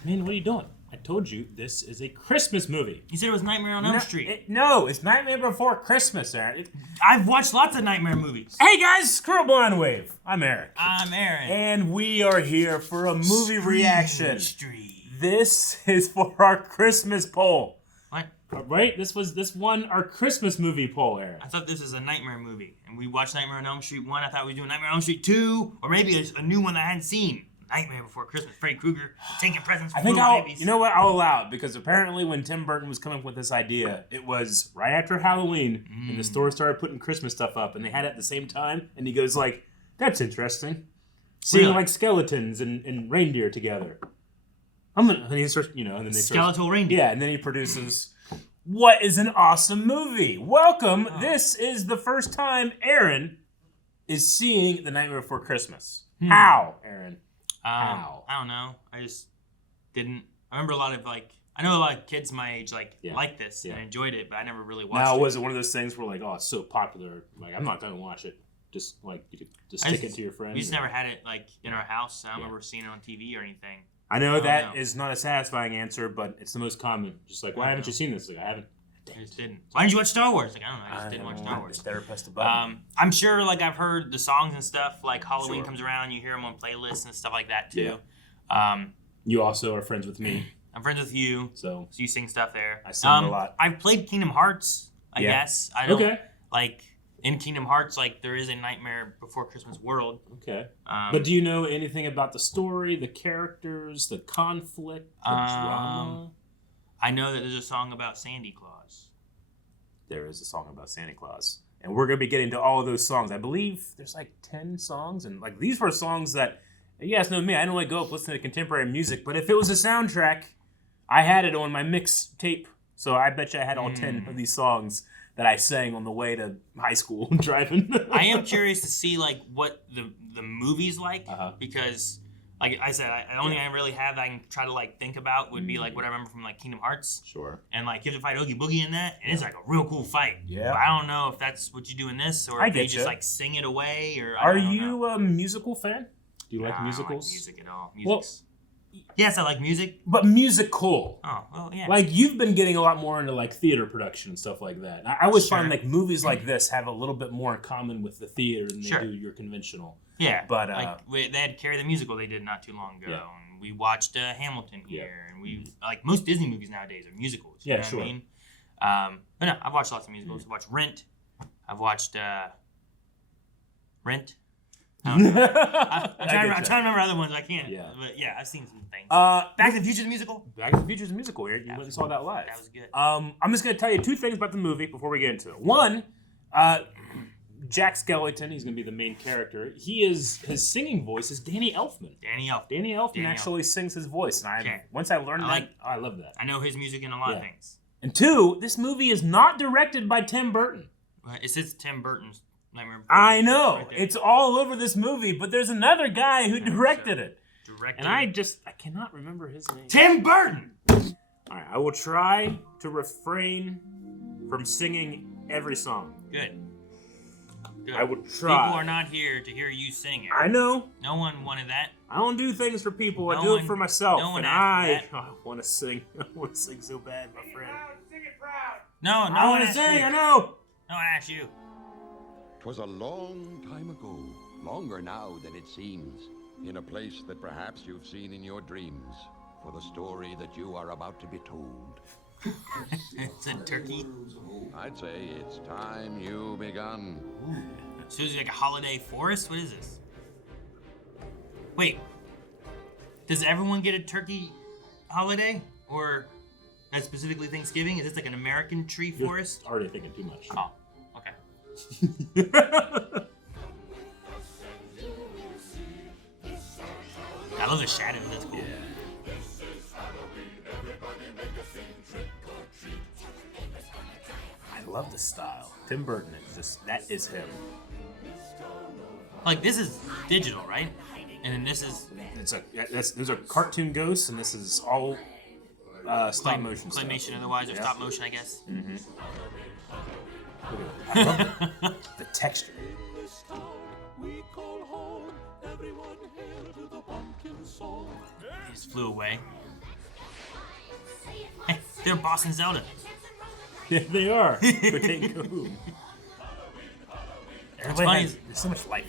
I mean, what are you doing? I told you this is a Christmas movie. You said it was Nightmare on Elm Street. No, it's Nightmare Before Christmas, Aaron. I've watched lots of Nightmare movies. Hey guys, Scribbline Wave. I'm Eric. I'm Aaron. And we are here for a movie reaction. Street. This is for our Christmas poll. What? Right? This won our Christmas movie poll, Aaron. I thought this was a Nightmare movie. And we watched Nightmare on Elm Street 1. I thought we were doing Nightmare on Elm Street 2. Or maybe a new one that I hadn't seen. Nightmare Before Christmas. Freddy Krueger taking presents from little babies. You know what? I'll allow it. Because apparently when Tim Burton was coming up with this idea, it was right after Halloween. And the store started putting Christmas stuff up. And they had it at the same time. And he goes like, that's interesting. Seeing like skeletons and reindeer together. And he starts, and then they Skeletal reindeer. Yeah, and then he produces what is an awesome movie. Welcome. Oh. This is the first time Aaron is seeing The Nightmare Before Christmas. How, Aaron? How? I don't know. I just didn't. I remember I know a lot of kids my age like this and enjoyed it, but I never really watched it. Now, was it one of those things where like, oh, it's so popular, like I'm not going to watch it. Just like you could just stick it to your friends. We just never had it like in our house. I don't remember seeing it on TV or anything. I know that is not a satisfying answer, but it's the most common. Just like, why haven't you seen this? Like, I haven't. I just didn't. Why didn't you watch Star Wars? Like, I don't know. I just didn't watch Star Wars. Press the button. I'm sure, like, I've heard the songs and stuff. Like, Halloween comes around, you hear them on playlists and stuff like that, too. Yeah. You also are friends with me. I'm friends with you. So you sing stuff there. I sing a lot. I've played Kingdom Hearts, I guess. I don't, like, in Kingdom Hearts, like, there is a Nightmare Before Christmas world. Okay. But do you know anything about the story, the characters, the conflict, the drama? I know that there's a song about Santa Claus. There is a song about Santa Claus. And we're going to be getting to all of those songs. I believe there's like 10 songs. And like these were songs that, you guys know me, I don't like go up listening to contemporary music. But if it was a soundtrack, I had it on my mix tape. So I bet you I had all 10 of these songs that I sang on the way to high school driving. I am curious to see like what the movie's like. Because... like I said, the only thing I really have that I can try to like think about would be like what I remember from like Kingdom Hearts. Sure. And like you have to fight Oogie Boogie in that, and it's like a real cool fight. Yeah. But I don't know if that's what you do in this, or if they just like sing it away, or Are you a musical fan? Do you like musicals? I don't like music at all. Music's... Yes, I like music. But musical. Oh, well, yeah. Like, you've been getting a lot more into, like, theater production and stuff like that. I always find, like, movies like this have a little bit more in common with the theater than they do your conventional. Yeah. But, like, they had Carrie the Musical they did not too long ago. Yeah. And we watched Hamilton here. And we, like, most Disney movies nowadays are musicals. You know what I mean? But no, I've watched lots of musicals. I've watched Rent. I've watched Rent. I'm trying to remember other ones. I can't. Yeah. But yeah, I've seen some things. Back to the Future the musical. Back to the Future the musical. You went and saw that live. That was good. I'm just gonna tell you two things about the movie before we get into it. One, Jack Skellington. He's gonna be the main character. His singing voice is Danny Elfman. Danny Elfman actually sings his voice, and once I learned that, I love that. I know his music in a lot of things. And two, this movie is not directed by Tim Burton. It says Tim Burton's. I know. Right, it's all over this movie, but there's another guy who directed it. And I cannot remember his name. Tim Burton! All right, I will try to refrain from singing every song. Good. I will try. People are not here to hear you sing it. I know. No one wanted that. I don't do things for people. I do it for myself. No one I want to sing. I want to sing so bad, my friend. Sing it proud. No I want to sing. I know. No one asked you. 'Twas a long time ago, longer now than it seems, in a place that perhaps you've seen in your dreams, for the story that you are about to be told. It's a turkey? I'd say it's time you begun. So is it like a holiday forest? What is this? Wait, does everyone get a turkey holiday? Or specifically Thanksgiving? Is this like an American tree forest? You're already thinking too much. Oh. I love the shadow. That's cool. Yeah. I love the style. Tim Burton that is him. Like this is digital, right? And then this is those are cartoon ghosts, and this is all stop motion stuff. Claymation, otherwise, or stop motion, I guess. Mm-hmm. I love the texture. He just flew away. Hey, they're Boss and Zelda. Yeah, they are. Potato Cahoon. What's funny is, There's so much life.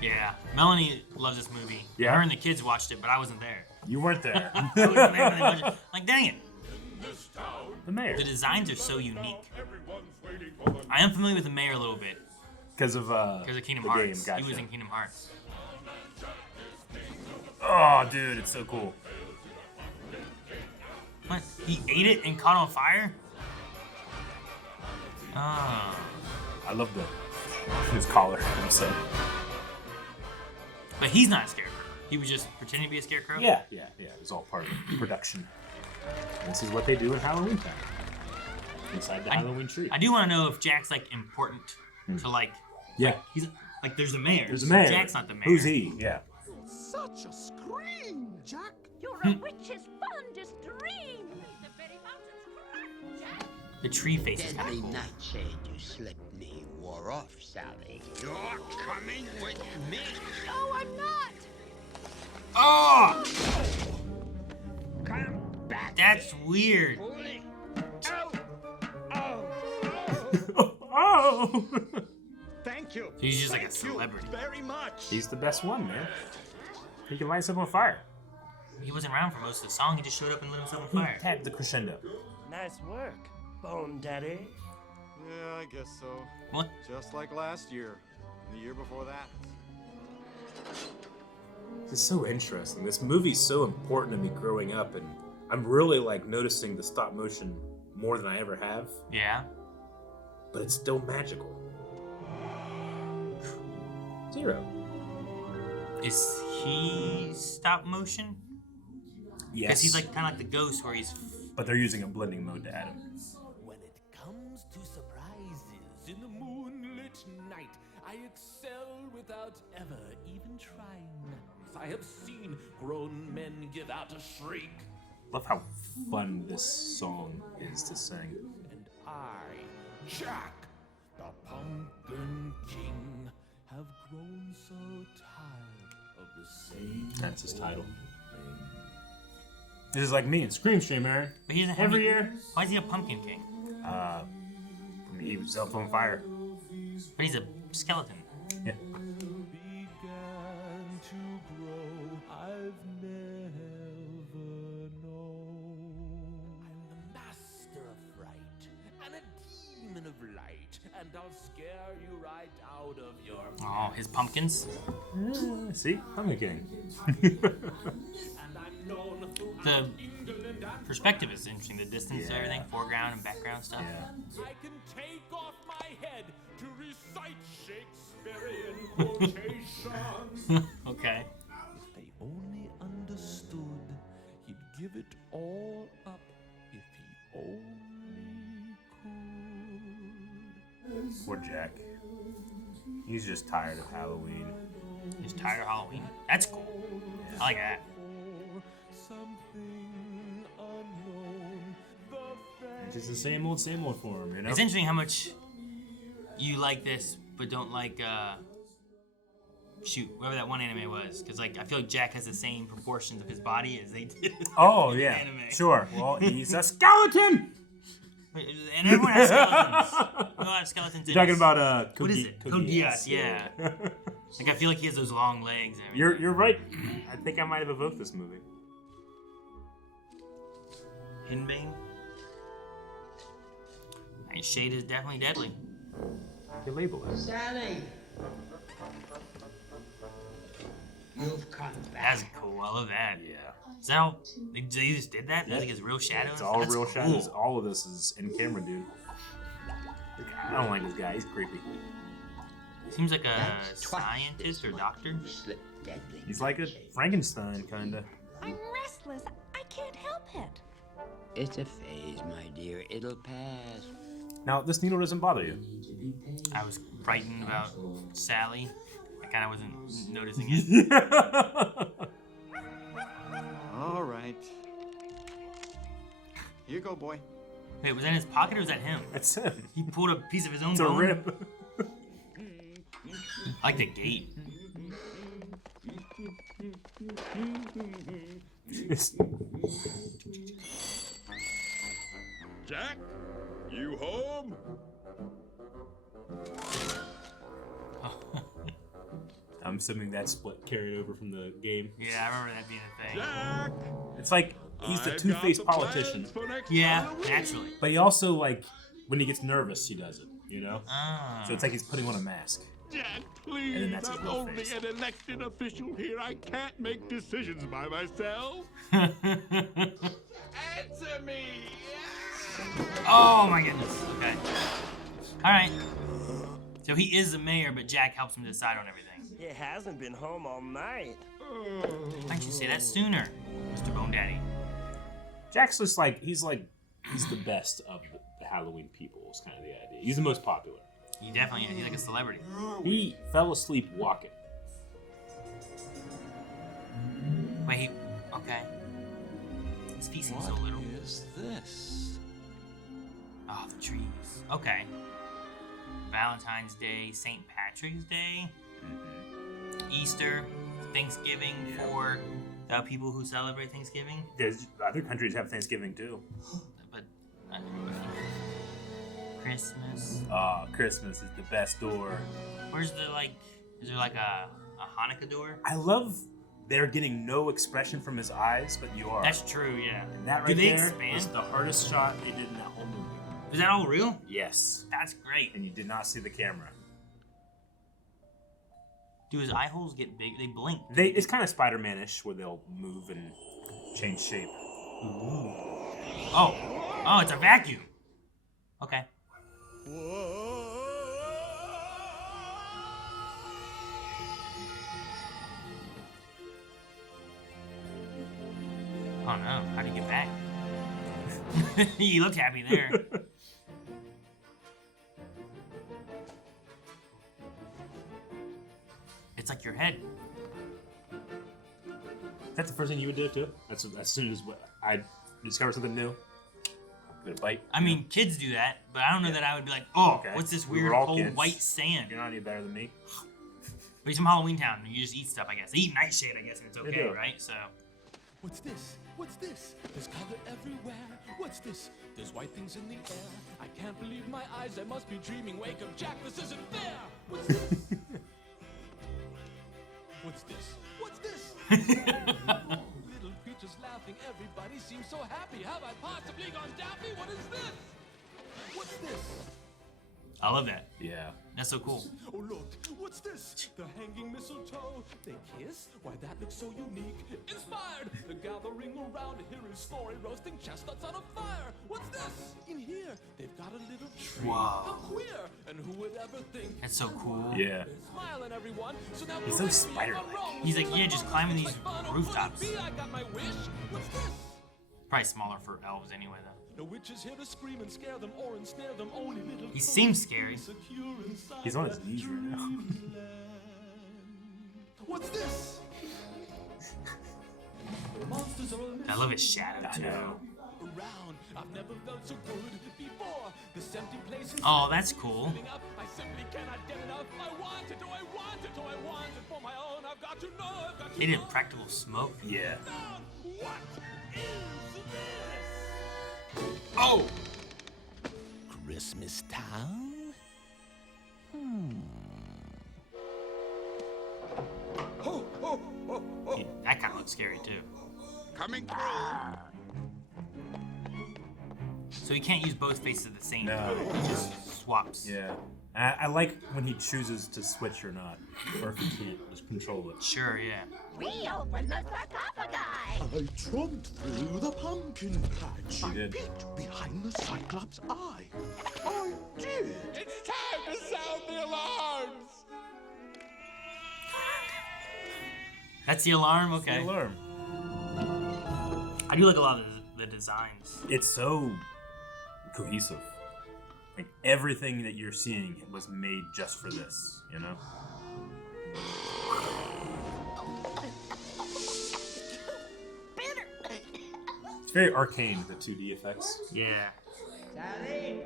yeah, Melanie loves this movie. Yeah? Her and the kids watched it, but I wasn't there. You weren't there. I wasn't there when they watched it. Like, dang it. The mayor. The designs are so unique. I am familiar with the mayor a little bit Because of Kingdom the Hearts. Game. Gotcha. He was in Kingdom Hearts. Oh, dude, it's so cool. What? He ate it and caught on fire? Oh. I love his collar. I'm saying. But he's not a scarecrow. He was just pretending to be a scarecrow? Yeah. It was all part of the production. This is what they do in Halloween time. Inside the Halloween tree. I do want to know if Jack's like important to like. Yeah. He's like there's the mayor. There's a mayor. Jack's not the mayor. Who's he? Yeah. Such a scream, Jack. You're a witch's fondest dream. The very mountains cry, Jack. The tree face is kind Deadly of cool. nightshade you slipped me wore off, Sally. You're coming with me. Oh, I'm not. Oh, Come back. that's weird. Bully. Oh. Oh! Thank you. He's just like a Thank you celebrity. very much. He's the best one, man. He can light us up on fire. He wasn't around for most of the song. He just showed up and lit himself on fire. Tap the crescendo. Nice work, Bone Daddy. Yeah, I guess so. What? Just like last year, and the year before that. This is so interesting. This movie's so important to me growing up, and I'm really like noticing the stop motion more than I ever have. Yeah. But it's still magical. 0. Is he stop motion? Yes. Because he's like kind of like the ghost where he's. But they're using a blending mode to add him. When it comes to surprises in the moonlit night, I excel without ever even trying. I have seen grown men give out a shriek, Love how fun this song is to sing. and I, Jack, the Pumpkin King, have grown so tired of the same. That's his title. This is like me in Scream Stream, Aaron. But he doesn't have Every any- year. Why is he a pumpkin king? He was up on fire. But he's a skeleton. Yeah. Began to grow, I've never known. I'm the master of fright and a demon of light, and I'll scare you right out of your Oh, his pumpkins. See? I'm a king. and I'm known throughout The England and perspective is interesting. The distance to Yeah. everything, foreground and background stuff. Yeah. I can take off my head to recite Shakespearean quotations. Okay. If they only understood, he'd give it all up if he only could. Poor Jack. He's just tired of Halloween. He's tired of Halloween. That's cool. I like that. Something unknown, It's just the same old for him, you know? It's interesting how much you like this, but don't like, shoot, whatever that one anime was. Because, like, I feel like Jack has the same proportions of his body as they did. Oh, in the yeah. anime. Sure. Well, he's a skeleton! And everyone has skeletons. We all have skeletons in You're talking us. about, What is it? Codias, yeah. Like, I feel like he has those long legs and everything. You're right. I think I might have evoked this movie. Hinbane. And Shade is definitely deadly. You label it. Sally. You've come back. That's cool. I love that. Yeah. Is that how they just did that? That's like his real shadow? It's all That's real cool. shadows. All of this is in camera, dude. I don't like this guy. He's creepy. Seems like a That's twice scientist this or doctor. month you slipped deadly He's like a nightshade. Frankenstein, kinda. I'm restless. I can't help it. It's a phase, my dear. It'll pass. Now, this needle doesn't bother you. I was frightened about Sally. I kind of wasn't noticing it. All right. Here you go, boy. Wait, was that in his pocket or was that him? That's him. He pulled a piece of his own It's a bone? rib. I like the gate. assuming that's what carried over from the game. Yeah, I remember that being a thing. Jack, It's like he's the two-faced politician, Yeah, naturally. but he also like when he gets nervous, he does it. You know, Ah. so it's like he's putting on a mask. Jack, And please. then that's his I'm real only face. an elected official here. I can't make decisions by myself. Answer me. Oh my goodness. Okay. All right. So he is the mayor, but Jack helps him decide on everything. He hasn't been home all night. Why didn't you say that sooner, Mr. Bone Daddy? Jack's just like he's the best of the Halloween people. Is kind of the idea. He's the most popular. He definitely is. He's like a celebrity. He fell asleep walking. Wait, okay. His feet seem so little. What is this? Oh, the trees. Okay. Valentine's Day, St. Patrick's Day, Easter, Thanksgiving for the people who celebrate Thanksgiving. There's other countries have Thanksgiving too. But Christmas. Christmas is the best door. Where's the like? Is there like a Hanukkah door? I love they're getting no expression from his eyes, but you are. That's true. Yeah. And that right Do they there expand? is the hardest shot they did in that whole movie. Is that all real? Yes. That's great. And you did not see the camera. Do his eye holes get big? They blink. It's kind of Spider-Man-ish where they'll move and change shape. Oh, it's a vacuum. Okay. Oh no, how did he get back? He looked happy there. It's like your head. That's the first thing you would do too? That's as soon as I discover something new, get a bite. I mean, kids do that, but I don't know that I would be like, oh, Okay. what's this We were weird all whole kids. white sand? You're not any better than me. But he's from Halloween Town, and you just eat stuff, I guess. They eat nightshade, I guess, and it's They okay, do. right? So, What's this? What's this? There's color everywhere. What's this? There's white things in the air. I can't believe my eyes. I must be dreaming. Wake up, Jack. This isn't fair. What's this? What's this? What's this? Little creatures laughing. Everybody seems so happy. Have I possibly gone daffy? What is this? What's this? I love that. Yeah. That's so cool. Oh look, what's this? The hanging mistletoe. They kiss? Why that looks so unique. Inspired! The gathering around to hear his story, roasting chestnuts on a fire. What's this? In here, they've got a little tree. Wow. How queer! And who would ever think? That's so cool. Yeah. Smiling, everyone. So now He's so correct me if I'm spider-like. wrong. He's like, yeah, just climbing It's these like fun. Oh, rooftops. could it be? I got my wish. What's this? Probably smaller for elves anyway, though. No witches here to scream and scare them or ensnare them. Only little He seems scary. secure inside He's on his that knees right now. dreamland. What's this? Monsters are a I love his shadow, I too. know. around. I've never felt so good before. This empty place is Oh, that's cool. filling up. I simply cannot get enough. I want it, oh I want it, oh I want it for my own. I've got to know, I've got to They did know. practical smoke. Yeah. What is this? Oh! Christmas Town? Ho, ho, ho, ho. That kind of looks scary, too. Coming through. So he can't use both faces at the same No. time. He just swaps. Yeah. I like when he chooses to switch or not, or if he can't, just control it. Sure, yeah. We opened the sarcophagi. I tromped through the pumpkin patch. You did. Peeked behind the Cyclops' eye. I did. It's time to sound the alarms. That's the alarm? Okay. The alarm. I do like a lot of the designs. It's so cohesive. Like everything that you're seeing was made just for this, you know? It's very arcane, the 2D effects. Yeah. Sally,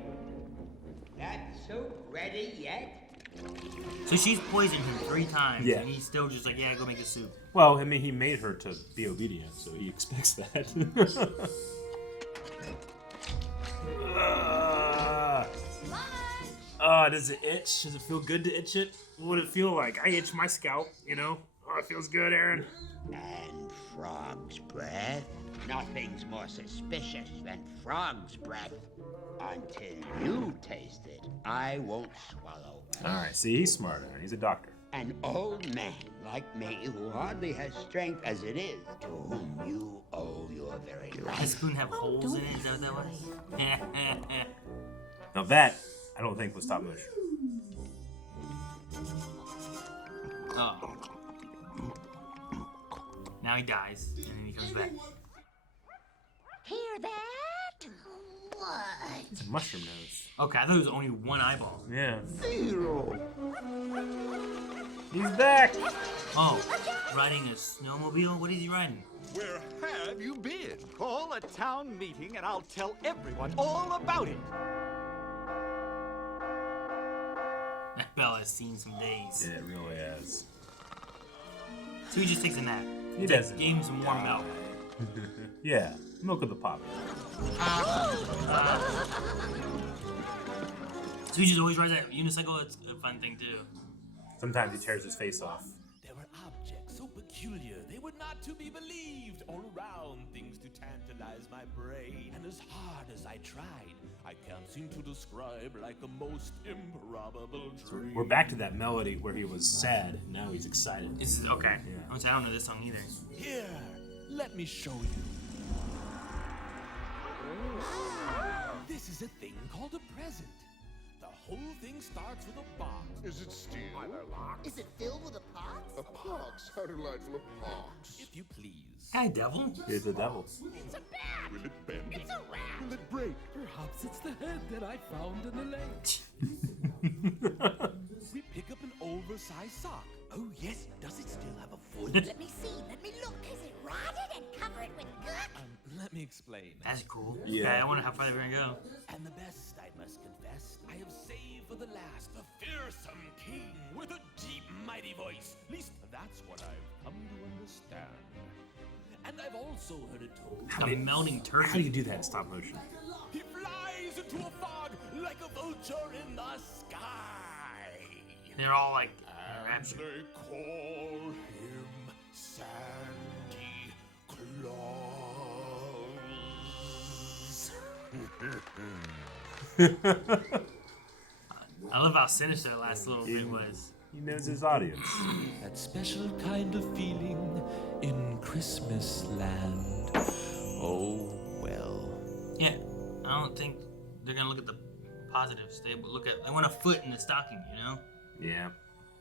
that soup ready yet? So she's poisoned him 3 times, Yeah. and he's still just like, yeah, go make the soup. Well, I mean, he made her to be obedient, so he expects that. Does it itch? Does it feel good to itch it? What would it feel like? I itch my scalp, you know? Oh, it feels good, Aaron. And frog's breath? Nothing's more suspicious than frog's breath. Until you taste it, I won't swallow. All right, see, he's smart, Aaron. He's a doctor. An old man like me who hardly has strength as it is, to whom you owe your very Does life. the spoon have holes in it? Is that what that was? Now that, I don't think was stop motion. Oh. Now he dies, and then he comes back. Hear that? What? It's a mushroom nose. Okay, I thought it was only one eyeball. Yeah. Zero. He's back! Oh, riding a snowmobile? What is he riding? Where have you been? Call a town meeting and I'll tell everyone all about it. That Bell has seen some days. Yeah, it really is. So he just takes a nap. He Take- doesn't. Gave him some warm milk. Yeah, milk of the pop. So he just always rides that unicycle? It's a fun thing to do. Sometimes he tears his face off. There were objects so peculiar they were not to be believed. All around, things to tantalize my brain. And as hard as I tried, I can't seem to describe like a most improbable dream. We're back to that melody where he was sad. Now he's excited. This is okay. Yeah. I don't know this song either. Here, let me show you. This is a thing called a present. The whole thing starts with a box. Is it steel? Is it filled with a pox? A pox? How delightful, a pox. If you please. Hi, devil. He's the devil. It's a bat! Will it bend? It's a rat! Will it break? Perhaps it's the head that I found in the lake. We pick up an oversized sock. Oh yes, does it still have a foot? Let me see, let me look. Is it rotted and covered with gunk? Let me explain. That's cool. Yeah. Okay, I wonder how far they're gonna go. And the best, I must confess, I have saved for the last, a fearsome king with a deep, mighty voice. At least that's what I've come to understand. And I've also heard it told. A melting turkey. How do you do that in stop motion? He flies into a fog like a vulture in the sky. They're all like And raptured. they call him Sandy Claus. I love how sinister that last little bit was. He knows his audience. That special kind of feeling in Christmas land. Oh, well. Yeah, I don't think they're gonna look at the positives. They want a foot in the stocking, you know? Yeah.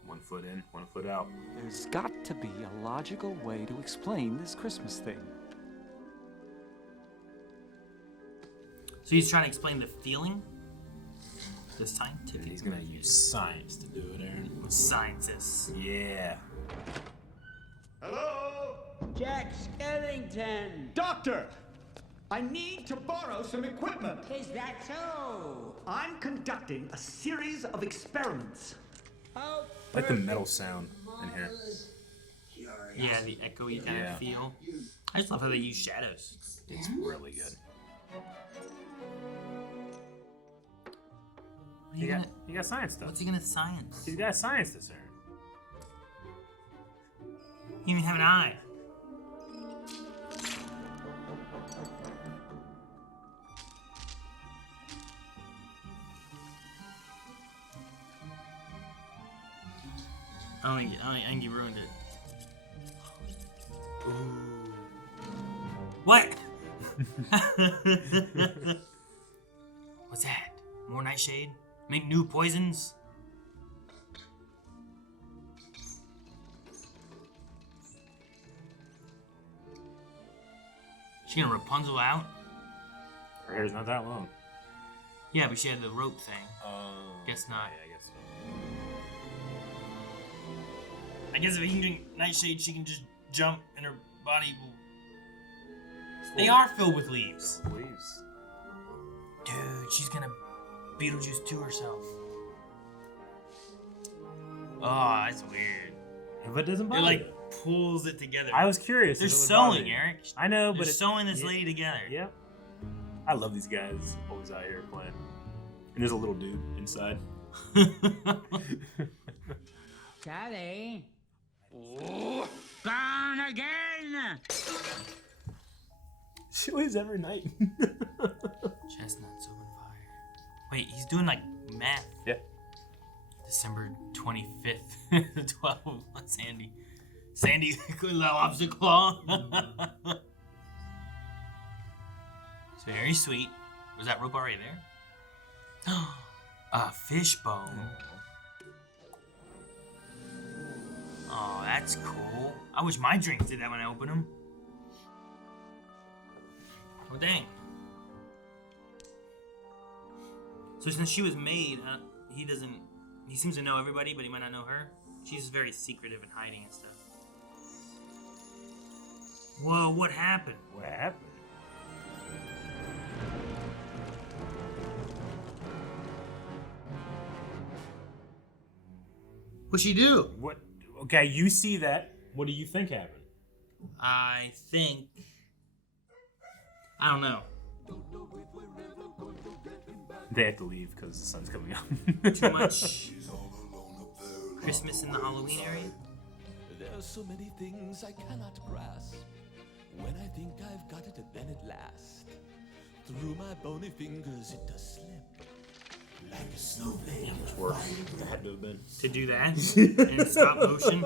1 foot in, 1 foot out. There's got to be a logical way to explain this Christmas thing. So he's trying to explain the feeling? The scientific. And he's gonna use science to do it, Aaron. With scientists. Yeah. Hello? Jack Skellington! Doctor! I need to borrow some equipment. Is that so? I'm conducting a series of experiments. How I like the metal sound in here. Yeah, the echoey kind Yeah. of feel. I just love how they use shadows. It's really good. What are you gonna, You got science stuff. what's he gonna science? You got science this, Aaron. He didn't even have an eye. I think you ruined it. What? What's that? More nightshade? Make new poisons? She gonna Rapunzel out? Her hair's not that long. Yeah, but she had the rope thing. Guess not. Yeah, I guess so. I guess if he can drink nightshade, she can just jump and her body will... They are filled with leaves. Leaves. Dude, she's gonna Beetlejuice to herself. Oh, that's weird. If it doesn't It bother like you. pulls it together. I was curious. They're if it would bother sewing, you. Eric. I know, They're but it's sewing this lady together. Yeah. I love these guys always out here playing. And there's a little dude inside. Charlie. Oh, gone again. She leaves every night. Chestnuts open fire. Wait, he's doing like math. Yeah. December 25th, 12. Sandy. Sandy, lobster claw. It's very sweet. Was that rope already there? A fishbone. Oh, that's cool. I wish my drinks did that when I open them. Oh, dang. So since she was made, he seems to know everybody, but he might not know her. She's very secretive and hiding and stuff. Whoa, what happened? What happened? What'd she do? What? Okay, you see that. What do you think happened? I think... I don't know. They have to leave because the sun's coming up. Too much Christmas in the Halloween area? There are so many things I cannot grasp. When I think I've got it, then at last, through my bony fingers it does slip like a snowflake. How much work that had to have been. To do that in stop motion?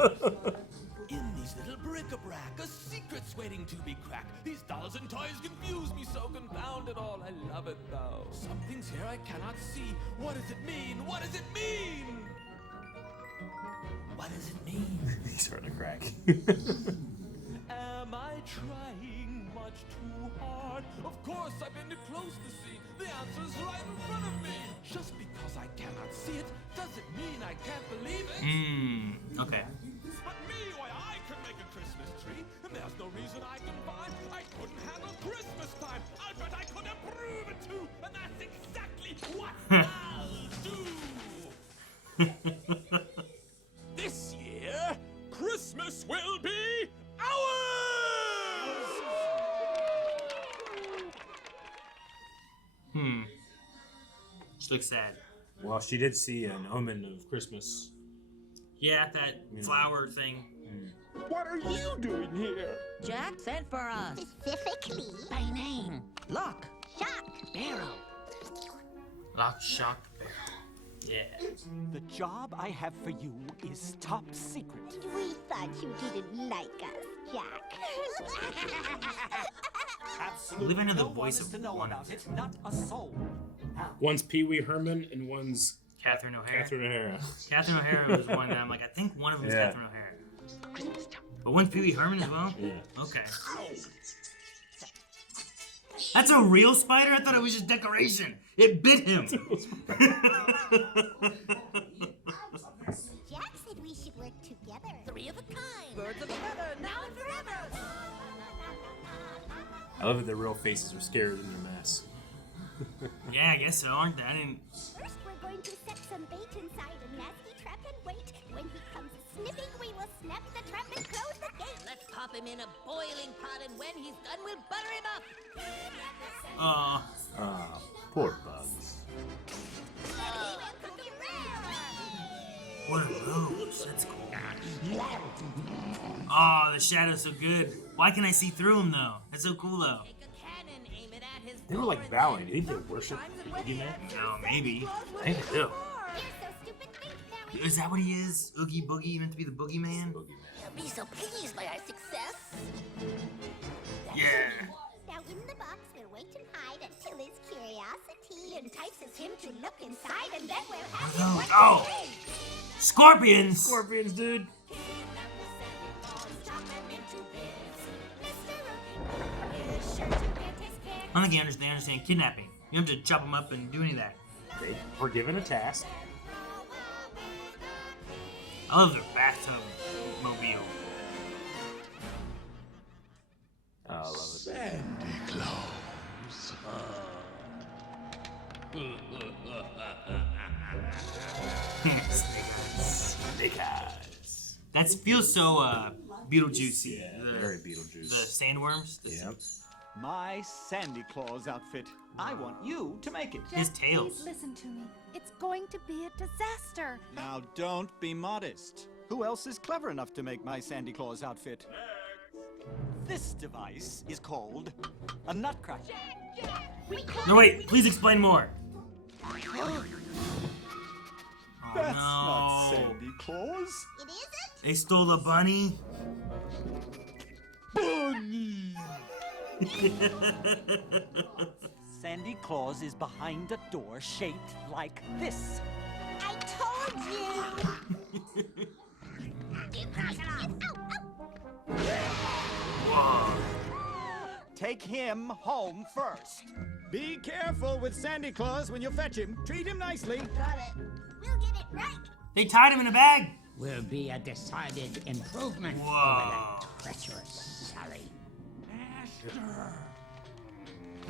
In these little bric-a-brac, a secret's waiting to be cracked. These dolls and toys confuse me so confounded all. I love it though. Something's here I cannot see. What does it mean? What does it mean? What does it mean? He's starting to crack. Am I trying much too hard? Of course I've been too close to see. The answer's right in front of me. Just because I cannot see it doesn't mean I can't believe it. Okay. But me, why I could make a Christmas tree, and there's no reason I can find I couldn't handle Christmas time. I bet I could improve it too, and that's exactly what I'll do. This year, Christmas will be ours! She looks sad. Well, she did see an omen of Christmas. Yeah, that flower thing. What are you doing here? Jack sent for us. Specifically by name. Lock, shock, barrel. Lock, shock, barrel. Yeah. The job I have for you is top secret. We thought you didn't like us, Jack. Absolutely believe I know the no one voice is of to know one. about it, not a soul. One's Pee Wee Herman and one's Catherine O'Hara. Catherine O'Hara. Catherine O'Hara was one that I'm like, I think one of them is Yeah. Catherine O'Hara. But one's Pee Wee Herman as well? Yeah. Okay. That's a real spider? I thought it was just decoration. It bit him. Jack said we should work together. Three of a kind. Birds of a feather, now and forever. I love that their real faces are scarier than their masks. Yeah, I guess so, aren't they? I didn't... First, we're going to set some bait inside a nasty trap and wait. When he comes sniffing, we will snap the trap and close the gate. Let's pop him in a boiling pot, and when he's done, we'll butter him up. Poor bugs. What are those? That's cool. Oh, the shadow's so good. Why can I see through them, though? That's so cool, though. They were like bowing. Do you think they worship the Oogie Man? Oh, maybe. I think they do. Is that what he is? Oogie Boogie, meant to be the boogeyman? He'll be so pleased by our success. Yeah. Now in the box, we'll wait and hide until his curiosity entices him to look inside, and then we'll have him wait Oh! Scorpions! Scorpions, dude. I don't think they understand kidnapping. You don't have to chop them up and do any of that. They were given a task. I love their bathtub mobile. Oh, I love it. Sandy Claus. Snake eyes. That feels so Beetlejuicy. Yeah, the, very Beetlejuice. The sandworms. Yep. My Sandy Claus outfit. I want you to make it. His Jack, tails. please listen to me. It's going to be a disaster. Now don't be modest. Who else is clever enough to make my Sandy Claus outfit? This device is called a nutcracker. No, wait. Please explain more. That's no. not Sandy Claus. It isn't? They stole the bunny. Bunny! Sandy Claus is behind a door shaped like this. I told you! Whoa. Take him home first. Be careful with Sandy Claus when you fetch him. Treat him nicely. Got it. We'll get it right. They tied him in a bag. Will be a decided improvement Whoa. over that treacherous Sally.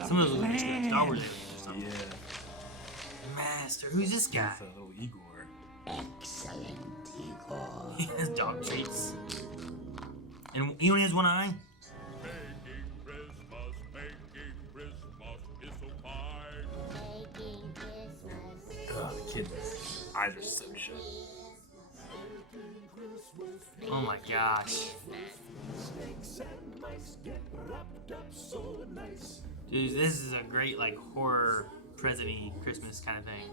Some of those look like Star Wars aliens or something. Yeah. Master, who's this guy? That's a little Igor. Excellent, Igor. He has dog treats. And he only has one eye? Making Christmas is so fine. Making Christmas. Oh, the kid's eyes are so shut. Oh my gosh. Dude, this is a great, like, horror present-y Christmas kind of thing.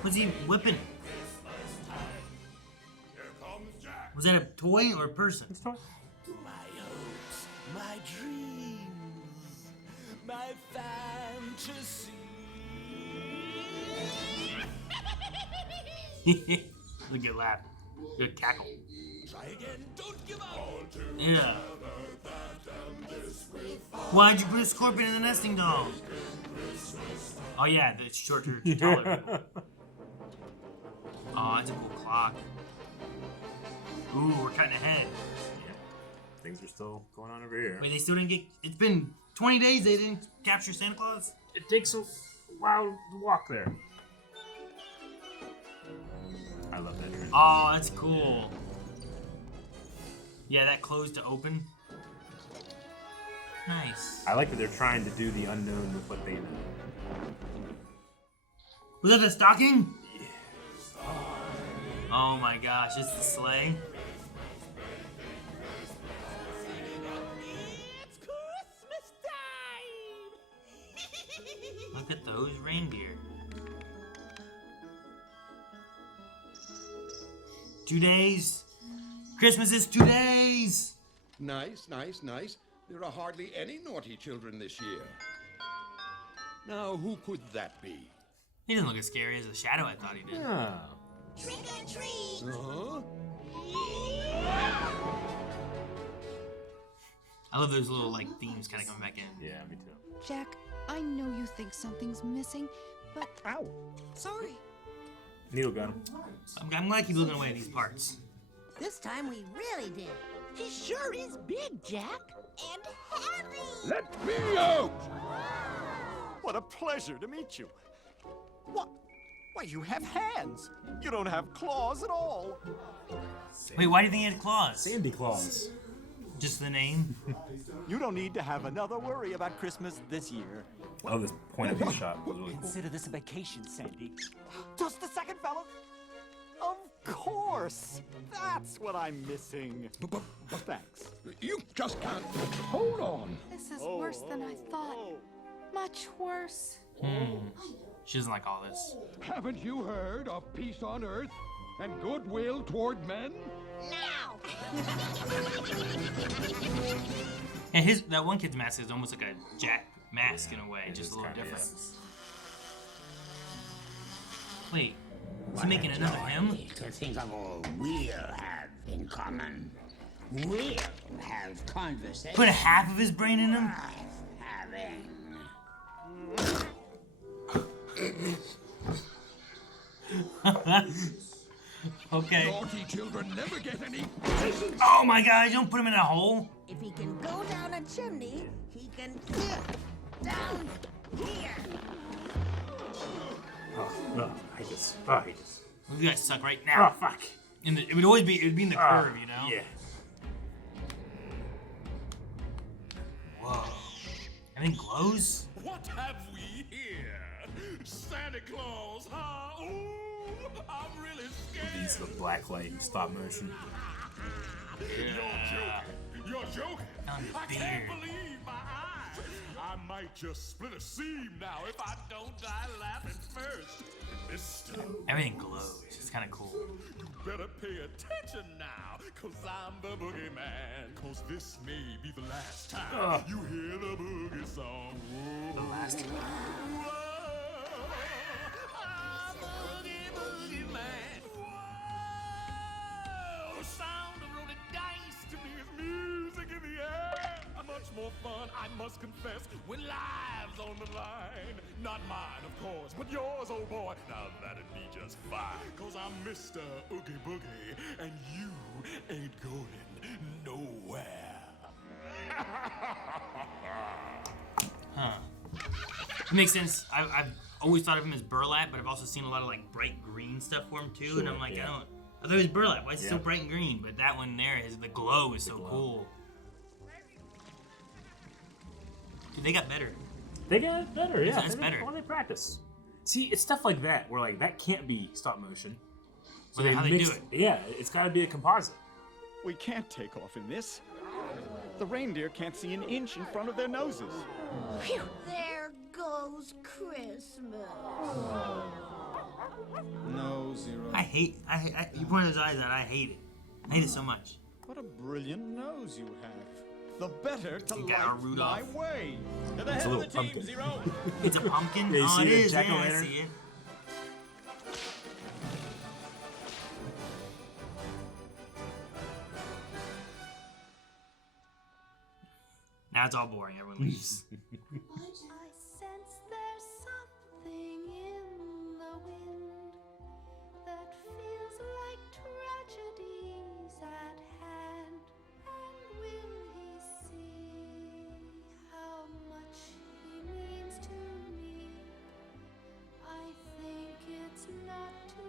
What's he whipping? Was that a toy or a person? It's toy. My hopes, my dreams, my fantasy. Look at good laugh. Good cackle. Try again, don't give up. Yeah. Why'd you put a scorpion in the nesting doll? Oh yeah, the shorter taller. Oh, that's a cool clock. Ooh, we're cutting ahead. Yeah. Things are still going on over here. Wait, they still didn't get... It's been 20 days they didn't capture Santa Claus? It takes a while to walk there. I love that trend. Oh, that's cool. Yeah, that closed to open. Nice. I like that they're trying to do the unknown with what they know. Was that the stocking? Yeah. Oh my gosh, it's the sleigh. It's Christmas time. Look at those reindeer. 2 days. Christmas is 2 days. Nice, nice, nice. There are hardly any naughty children this year. Now, who could that be? He doesn't look as scary as the shadow I thought he did. Oh. Trick or treat! Huh? I love those little like themes kind of coming back in. Yeah, me too. Jack, I know you think something's missing, but... Ow. Sorry. Needle gun. I'm glad he's looking away at these parts. This time we really did. He sure is big, Jack. And happy! Let me out! What a pleasure to meet you. What? Why, you have hands. You don't have claws at all. Wait, why do you think he had claws? Sandy Claus. Just the name? You don't need to have another worry about Christmas this year. Oh, this point of view shot was really cool. Consider this a vacation, Sandy. Just a second, fella. Of course. That's what I'm missing. Thanks. You just can't. Hold on. This is worse than I thought. Much worse. She doesn't like all this. Haven't you heard of peace on earth and goodwill toward men? Now! And that one kid's mask is almost like a Jack mask in a way, just a little kinda, different. Wait, is he making another hymn? To think of all we'll have in common. We'll have conversation. Put half of his brain in him? Having. Okay. Naughty children never get any. Oh my god, don't put him in a hole. If he can go down a chimney, he can get down here. Oh, I hate this. Oh, I hate this. You guys suck right now. Oh, fuck. It would be in the curve, you know? Yeah. Everything glows. What have we here? Santa Claus, huh? Ooh, I'm really scared. These are the black light stop motion. You're joking. I can't believe my eyes. I might just split a seam now if I don't die laughing first. Everything glows. It's kind of cool. You better pay attention now, cause I'm the boogeyman. Cause this may be the last time you hear the boogie song. Whoa. The last time. I'm boogie, boogie man. Whoa. The sound of rolling dice to me is music in the air. Much more fun, I must confess, with lives on the line. Not mine, of course, but yours, oh boy. Now that'd be just fine, cause I'm Mr. Oogie Boogie, and you ain't going nowhere. Huh. It makes sense. I've always thought of him as burlap, but I've also seen a lot of like bright green stuff for him too, and I'm like, I thought it was burlap. Why is it so bright and green? But that one there, the glow is so cool. Dude, they got better. They got better, yeah. It's better. Well, they practice. See, it's stuff like that where like that can't be stop motion. So how they do it? Yeah, it's got to be a composite. We can't take off in this. The reindeer can't see an inch in front of their noses. Phew. There goes Christmas. No, Zero. I you pointed those eyes out. I hate it. I hate it so much. What a brilliant nose you have. The better to You got light Rudolph. my way. To the It's head a of little the team, pumpkin. Zero. It's a pumpkin? Yeah, you Oh, see it the is. Yeah, I jack-o'-lantern? see it. Now it's all boring. Everyone leaves. I sense there's something in the wind that feels like tragedies at hand. And will he see how much he means to me? I think it's not to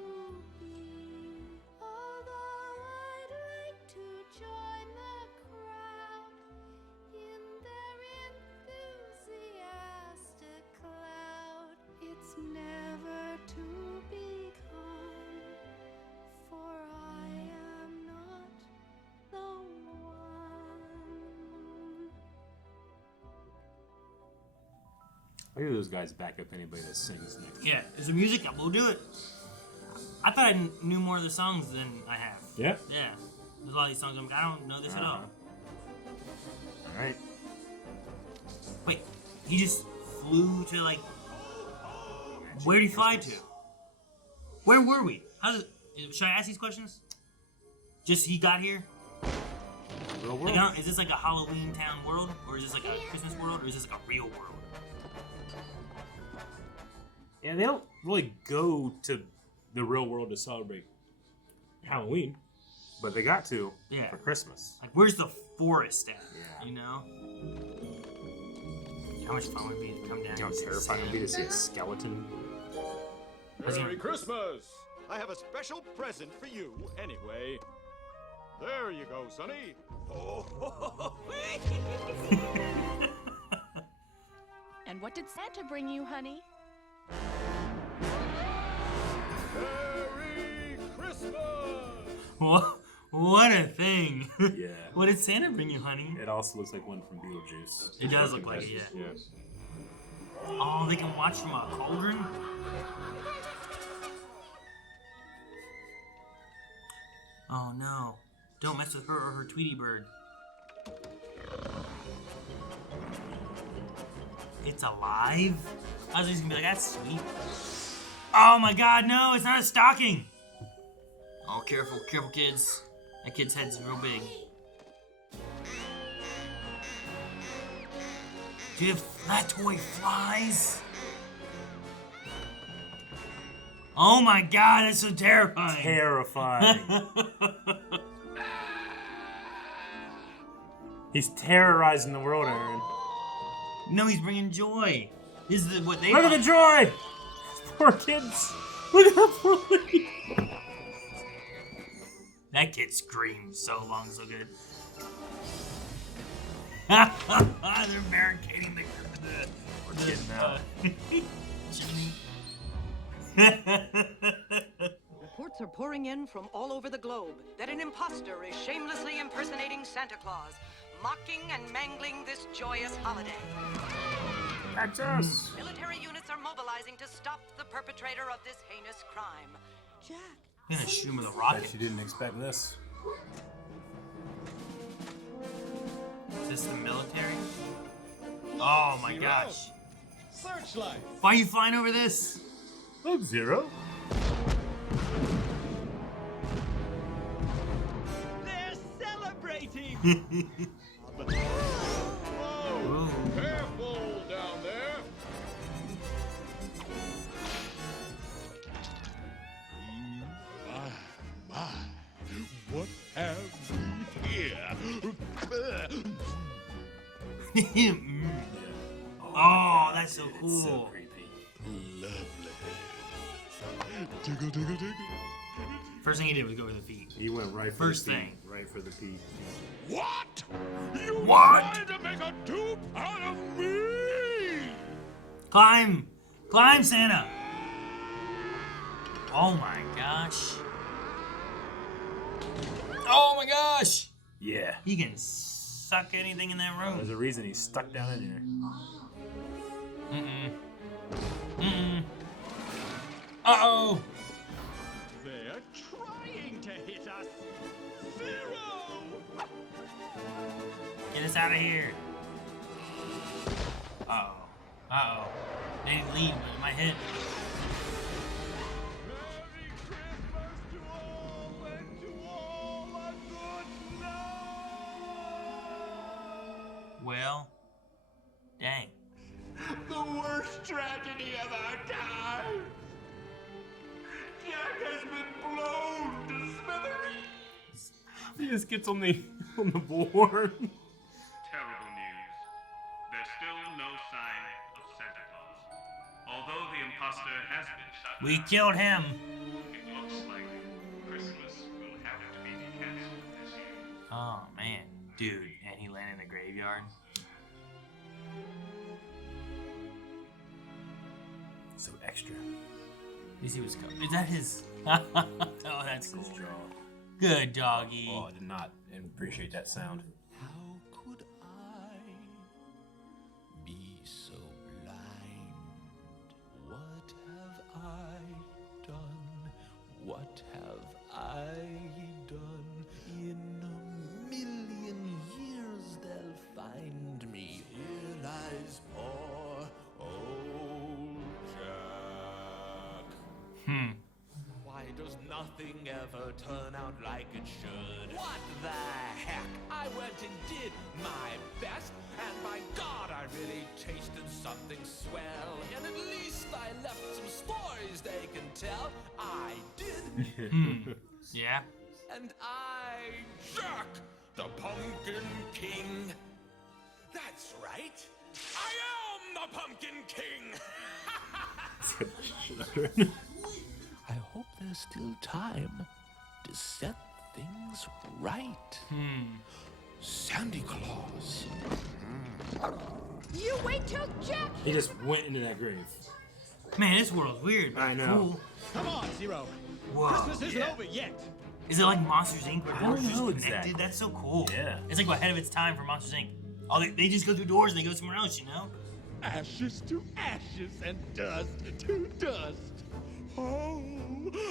be. Although I'd like to join the crowd in their enthusiastic cloud. It's never to become, for I am not the one. Look at those guys back up anybody that sings next. Yeah, is there music? We'll do it. I thought I knew more of the songs than I have. Yeah? Yeah. There's a lot of these songs I'm like, I don't know this at all. All right. Wait, he just flew to like. Where did he fly to? Where were we? Should I ask these questions? Just he got here? Real Like, world. is this like a Halloween town world? Or is this like a Christmas world? Or is this like a real world? Yeah, they don't really go to the real world to celebrate Halloween, but they got to for Christmas. Like, where's the forest at? Yeah. You know? How much fun would it be to come down? You know how terrifying it would be to see a skeleton? Merry Christmas! I have a special present for you, anyway. There you go, Sonny. And what did Santa bring you, honey? Merry Christmas! What a thing! Yeah. What did Santa bring you, honey? It also looks like one from Beetlejuice. It does look like it, yeah. Oh, they can watch from a cauldron? Oh no. Don't mess with her or her Tweety bird. It's alive? I was just gonna be like, that's sweet. Oh my god, no, it's not a stocking! Oh, careful, careful, kids. That kid's head's real big. Dude, that toy flies? Oh my god, that's so terrifying. Terrifying. He's terrorizing the world, Aaron. No, he's bringing joy. This is what they Look at the joy! Poor kids. Look at that poor lady. That kid screamed so long, so good. They're barricading the We're getting out. Reports are pouring in from all over the globe that an imposter is shamelessly impersonating Santa Claus, mocking and mangling this joyous holiday. That's us. Military units are mobilizing to stop the perpetrator of this heinous crime. Jack. I'm gonna shoot him with a rocket. Bet you didn't expect this. Is this the military? Oh my gosh. Searchlight. Why are you flying over this? Look, Zero. They're celebrating! Whoa! Careful down there. My, what have we here? Oh, that's so cool. It's so creepy. Lovely. Tickle, tickle, tickle. First thing he did was go over the feet. He went right for First the feet. thing. Right for the feet. What? You What? tried to make a dupe out of me? Climb! Climb, Santa! Oh my gosh. Oh my gosh! Yeah. He can suck anything in that room. There's a reason he's stuck down in here. Uh-oh! They're trying to hit us. Zero! Get us out of here. Uh-oh. Uh-oh. They didn't lead, but it might hit. Merry Christmas to all and to all a good night. Well, dang. The worst tragedy of our time. Jack has been blown to smithereens. He just gets on the board. Terrible news. There's still no sign of Santa Claus. Although the imposter has been shot We down, killed him. it looks like Christmas will have to be canceled this year. Oh, man. Dude, and he landed in the graveyard. So extra. You see what's coming. Is that his? Oh, that's cool. Good doggy. Oh, I did not appreciate that sound. How could I be so blind? What have I done? What have I done? In a million years they'll find me. Here lies poor old Jack. Why does nothing ever turn out like it should? What the heck? I went and did my best, and by God, I really tasted something swell. And at least I left some stories they can tell. I did. Yeah. And I, Jack, the Pumpkin King. That's right. I am the Pumpkin King. I hope there's still time to set things right. Santa Claus. You wait till Jack. He just went into that grave. Man, this world's weird. I know. Cool. Come on, Zero. Whoa. Christmas isn't over yet. Is it like Monsters Inc. where I doors don't are just know connected? exactly. That's so cool. Yeah. It's like ahead of its time for Monsters Inc. Oh, they just go through doors and they go somewhere else, you know? Ashes to ashes and dust to dust. Oh,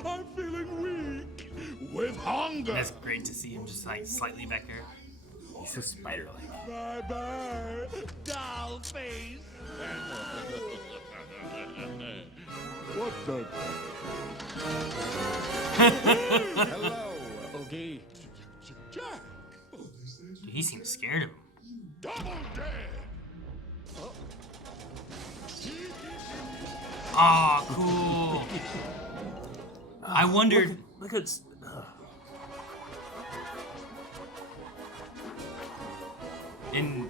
I'm feeling weak with hunger. That's great to see him just like slightly back there. He's so spider-like. Bye-bye, doll face. What the? Hello, Oogie. Jack, Dude, he seems scared of him. double dead. Oh, cool. I wondered. Look at. In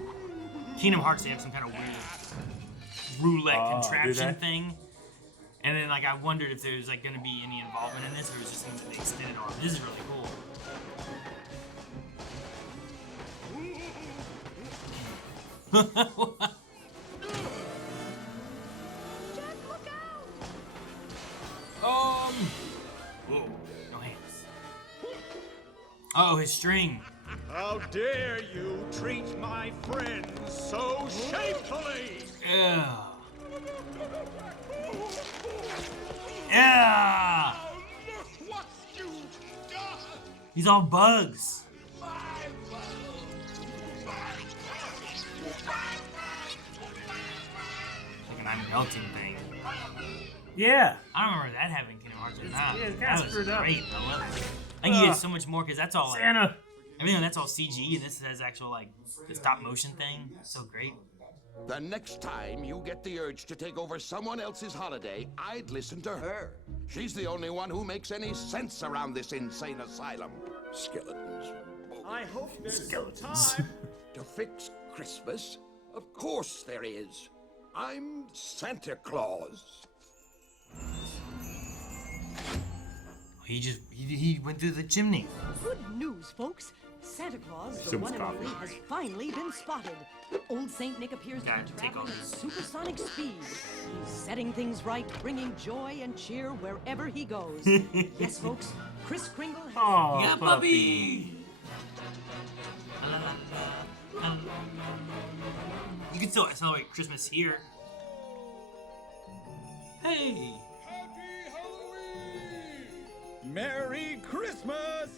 Kingdom Hearts, they have some kind of weird roulette do contraption they? thing. And then, like, I wondered if there's, like, going to be any involvement in this, or it was just something that they extended on. This is really cool. his string. How dare you treat my friends so shamefully! Yeah. Yeah. He's all bugs. Like an I'm melting thing. Yeah. I don't remember that having Kingdom Hearts or not. Yeah, it's that kinda was screwed up. great. I love it. I think you get so much more because that's all like Santa. everything that's all CG and this has actual like the stop motion thing. It's so great. The next time you get the urge to take over someone else's holiday, I'd listen to her. She's the only one who makes any sense around this insane asylum. Skeletons. I hope there's some time. To fix Christmas? Of course there is. I'm Santa Claus. He went through the chimney. Good news, folks. Santa Claus, the Sim's one and coffee. only, has finally been spotted. Old Saint Nick appears to Gotta be take all traveling at this. supersonic speed. He's setting things right, bringing joy and cheer wherever he goes. Yes, folks, Kris Kringle has... Oh, Yeah, puppy. You can still celebrate Christmas here. Hey. Merry Christmas!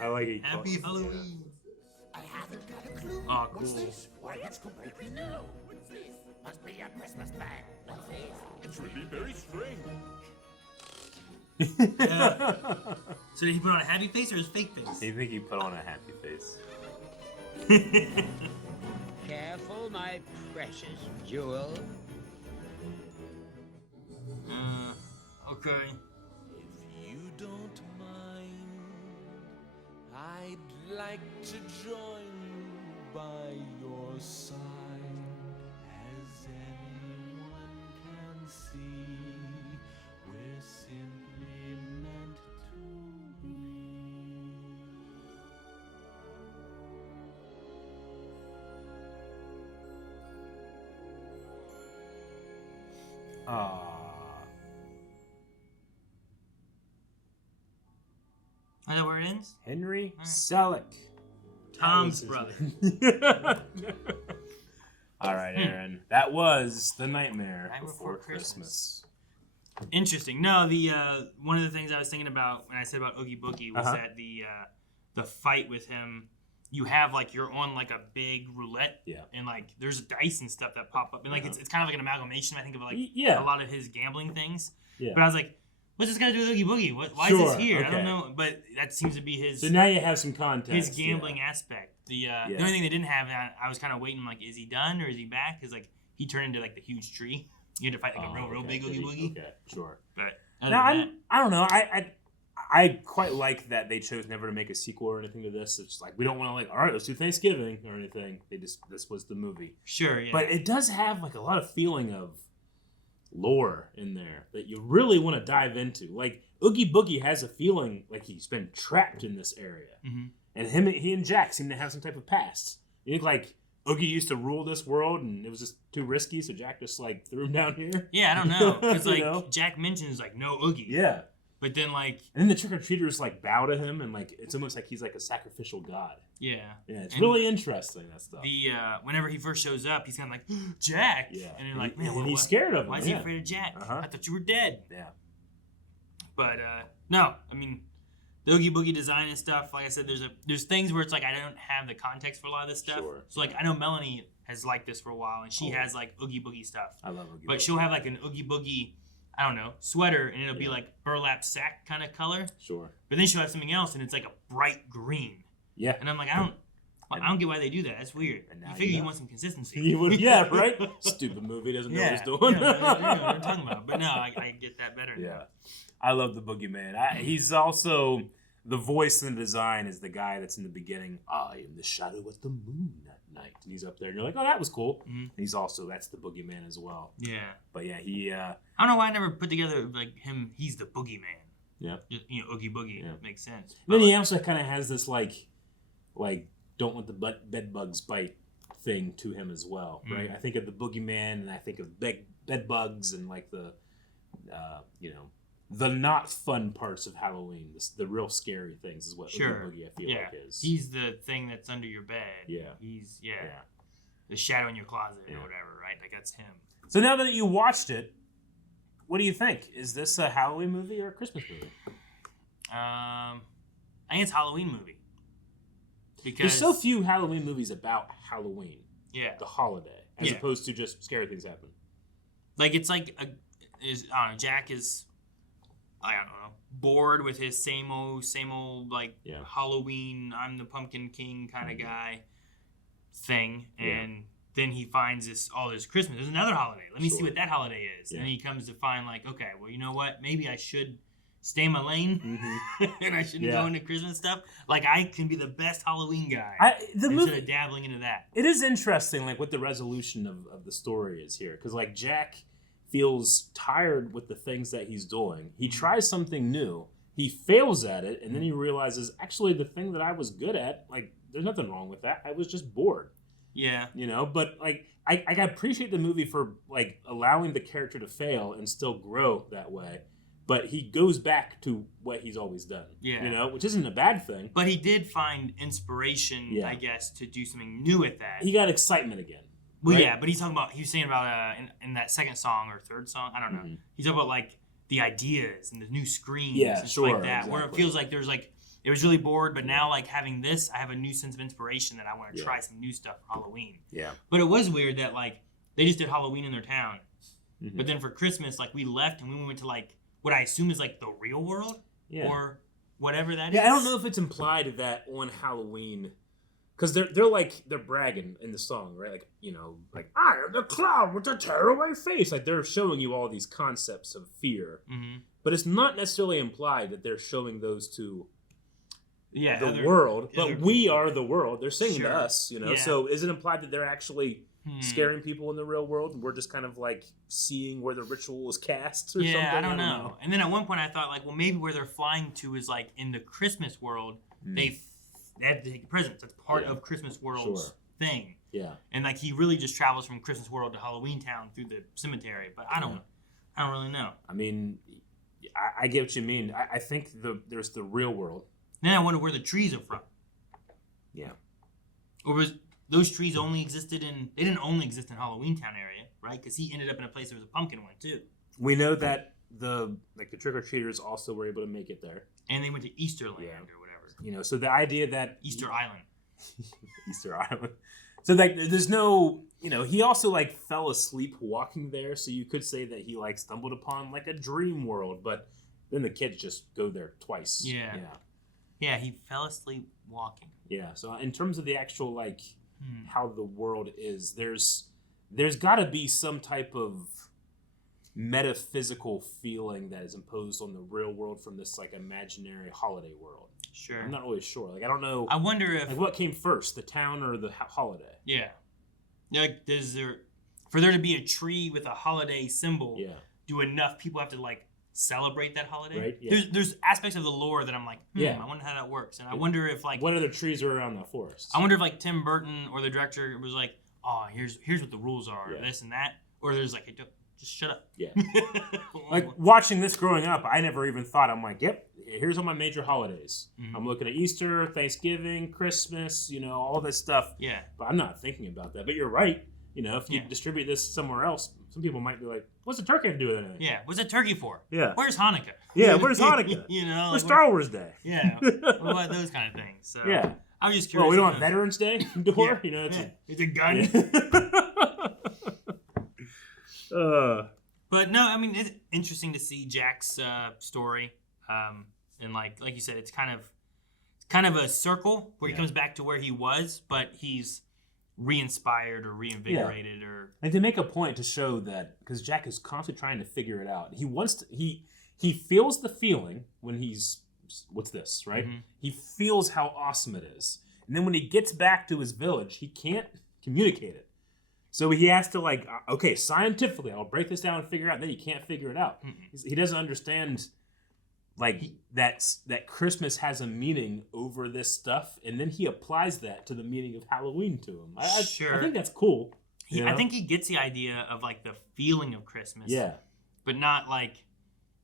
I like it. Happy Halloween. I haven't got a clue. Oh, What's cool. this? Why, it's completely new. What's this? Must be a Christmas thing. What's this? It's really very strange. So did he put on a happy face or his fake face? I think he put on a happy face. Careful, my precious jewel. Okay. If you don't mind, I'd like to join you by your side. As anyone can see, we're simply meant to be. Is that where it ends? Henry Selick. Tom's brother. All right, Aaron. That was The Nightmare Night Before Before Christmas. Interesting. No, the one of the things I was thinking about when I said about Oogie Boogie was that the fight with him, you have like you're on like a big roulette, and like there's dice and stuff that pop up, and like it's kind of like an amalgamation. I think of like a lot of his gambling things. Yeah. But I was like, what's this got to do with Oogie Boogie? Why is this here? I don't know, but that seems to be his. So now you have some context. His gambling aspect. The only thing they didn't have, I was kind of waiting like, is he done or is he back? Because like he turned into like the huge tree. You had to fight like a real big Oogie Boogie. Okay, sure. But now I don't know. I quite like that they chose never to make a sequel or anything to this. It's like we don't want to like, all right, let's do Thanksgiving or anything. This was the movie. Sure, yeah. But it does have like a lot of feeling of lore in there that you really want to dive into. Like Oogie Boogie has a feeling like he's been trapped in this area, and he and Jack seem to have some type of past. You think like Oogie used to rule this world and it was just too risky, so Jack just like threw him down here. Yeah, I don't know, because like Jack mentions like no Oogie. Yeah. But then like, and then the trick or treaters like bow to him, and like it's almost like he's like a sacrificial god. Yeah. Yeah, it's really interesting, that stuff. The whenever he first shows up, he's kind of like Jack. Yeah. And you're like, And man, he's scared of him. Why is he afraid of Jack? I thought you were dead. Yeah. But no, I mean, the Oogie Boogie design and stuff. Like I said, there's things where it's like I don't have the context for a lot of this stuff. Sure. So like I know Melanie has liked this for a while, and she has like Oogie Boogie stuff. I love Oogie Boogie. But she'll have like an Oogie Boogie, I don't know, sweater, and it'll be like burlap sack kind of color. Sure. But then she'll have something else, and it's like a bright green. Yeah. And I'm like, I don't get why they do that. That's weird. You figure you want some consistency. You would, yeah, right? Stupid movie, doesn't know what he's doing. Yeah, I don't know what I'm talking about. But no, I get that better. Yeah. I love the Boogeyman. He's also, the voice and the design is the guy that's in the beginning. I am the shadow of the moon at night. And he's up there, and you're like, oh, that was cool. And he's also, that's the Boogeyman as well. Yeah. But yeah, he... I don't know why I never put together, like, him, he's the Boogeyman. Yeah. You know, Oogie Boogie. Yeah. Makes sense. And then he also kind of has this, like, don't let the bed bugs bite thing to him as well, right? I think of the Boogeyman, and I think of bed bugs and, like, the, the not fun parts of Halloween, the real scary things is what Oogie Sure. Boogie I feel like is. He's the thing that's under your bed. Yeah. He's the shadow in your closet or whatever, right? Like that's him. So now that you watched it, what do you think? Is this a Halloween movie or a Christmas movie? I think it's a Halloween movie. Because There's so few Halloween movies about Halloween. Yeah. The holiday. As opposed to just scary things happen. Like it's like I don't know, Jack is bored with his same old like Halloween, I'm the Pumpkin King kind of guy thing, and then he finds this Christmas. There's another holiday. Let me see what that holiday is. And he comes to find like, okay, well, you know what? Maybe I should stay in my lane and I shouldn't go into Christmas stuff. Like I can be the best Halloween guy instead of dabbling into that. It is interesting, like what the resolution of the story is here, because like Jack feels tired with the things that he's doing. He tries something new, he fails at it, and then he realizes actually the thing that I was good at, like there's nothing wrong with that. I was just bored. Yeah, you know. But like I appreciate the movie for like allowing the character to fail and still grow that way. But he goes back to what he's always done. Yeah. You know, which isn't a bad thing. But he did find inspiration, I guess, to do something new with that. He got excitement again. Well, right? yeah, but he was saying about in that second song or third song, I don't know. He's talking about like the ideas and the new screens and stuff like that. Exactly. Where it feels like there's like it was really bored, but now like having this, I have a new sense of inspiration that I want to try some new stuff for Halloween. Yeah. But it was weird that like they just did Halloween in their town. But then for Christmas, like we left and we went to like what I assume is like the real world or whatever that is. Yeah, I don't know if it's implied that on Halloween, because they're bragging in the song, right? Like, you know, like I am the clown with the tearaway face. Like they're showing you all these concepts of fear, but it's not necessarily implied that they're showing those to the world. But we are the world. They're singing to us, you know. So is it implied that they're actually scaring people in the real world, and we're just kind of like seeing where the ritual is cast or something? I don't know. And then at one point I thought like, well, maybe where they're flying to is like in the Christmas world. They have to take presents. That's part of Christmas world's thing. Yeah. And like he really just travels from Christmas world to Halloween town through the cemetery. But I don't really know. I mean, I get what you mean. I think there's the real world. Then I wonder where the trees are from. Yeah. Or was those trees only existed they didn't only exist in Halloween Town area, right? Because he ended up in a place there was a pumpkin one too. We know that the trick-or-treaters also were able to make it there. And they went to Easterland or whatever. You know, so the idea that Easter Island. Easter Island. So like there's no, you know, he also like fell asleep walking there, so you could say that he like stumbled upon like a dream world, but then the kids just go there twice. Yeah. Yeah, he fell asleep walking. Yeah, so in terms of the actual like how the world is, there's got to be some type of metaphysical feeling that is imposed on the real world from this like imaginary holiday world. Sure. I'm not really sure. Like I don't know. I wonder if like what came first, the town or the holiday? Yeah. Like for there to be a tree with a holiday symbol, do enough people have to like celebrate that holiday? Right. Yeah. There's aspects of the lore that I'm like, I wonder how that works. And I wonder if like what other trees are around the forest? I wonder if like Tim Burton or the director was like, oh, here's what the rules are, this and that. Or there's like, hey, just shut up. Yeah. Like watching this growing up, I never even thought, I'm like, yep, here's all my major holidays. I'm looking at Easter, Thanksgiving, Christmas, you know, all this stuff. Yeah. But I'm not thinking about that. But you're right. You know, if you distribute this somewhere else, some people might be like, what's a turkey have to do with anything? Yeah, what's a turkey for? Yeah. Where's Hanukkah? Yeah, where's Hanukkah? You know, where's Star Wars Day? Yeah. What about those kind of things? So yeah. I was just curious. Well, we don't have Veterans Day door? You know, it's a gun. But no, I mean, it's interesting to see Jack's story. And like you said, it's kind of a circle where he comes back to where he was, but he's re-inspired or reinvigorated or like they make a point to show that because Jack is constantly trying to figure it out. He wants to he feels the feeling when he's what's this, right? He feels how awesome it is. And then when he gets back to his village, he can't communicate it. So he has to like, okay, scientifically, I'll break this down and figure it out. And then he can't figure it out. He doesn't understand like that Christmas has a meaning over this stuff, and then he applies that to the meaning of Halloween to him. I think that's cool. I think he gets the idea of like the feeling of Christmas. Yeah. But not like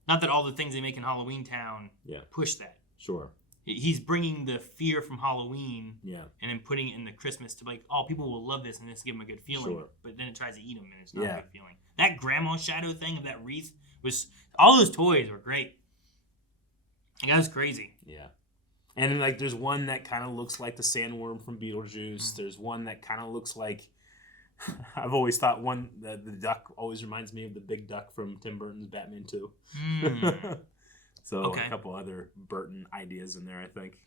not that all the things they make in Halloween Town push that. Sure. He's bringing the fear from Halloween and then putting it in the Christmas to like, oh, people will love this and this give them a good feeling. Sure. But then it tries to eat them and it's not a good feeling. That grandma shadow thing of that wreath was, all those toys were great. Like, that was crazy. Yeah. And like there's one that kind of looks like the sandworm from Beetlejuice. There's one that kind of looks like, I've always thought the duck always reminds me of the big duck from Tim Burton's Batman 2. So a couple other Burton ideas in there, I think.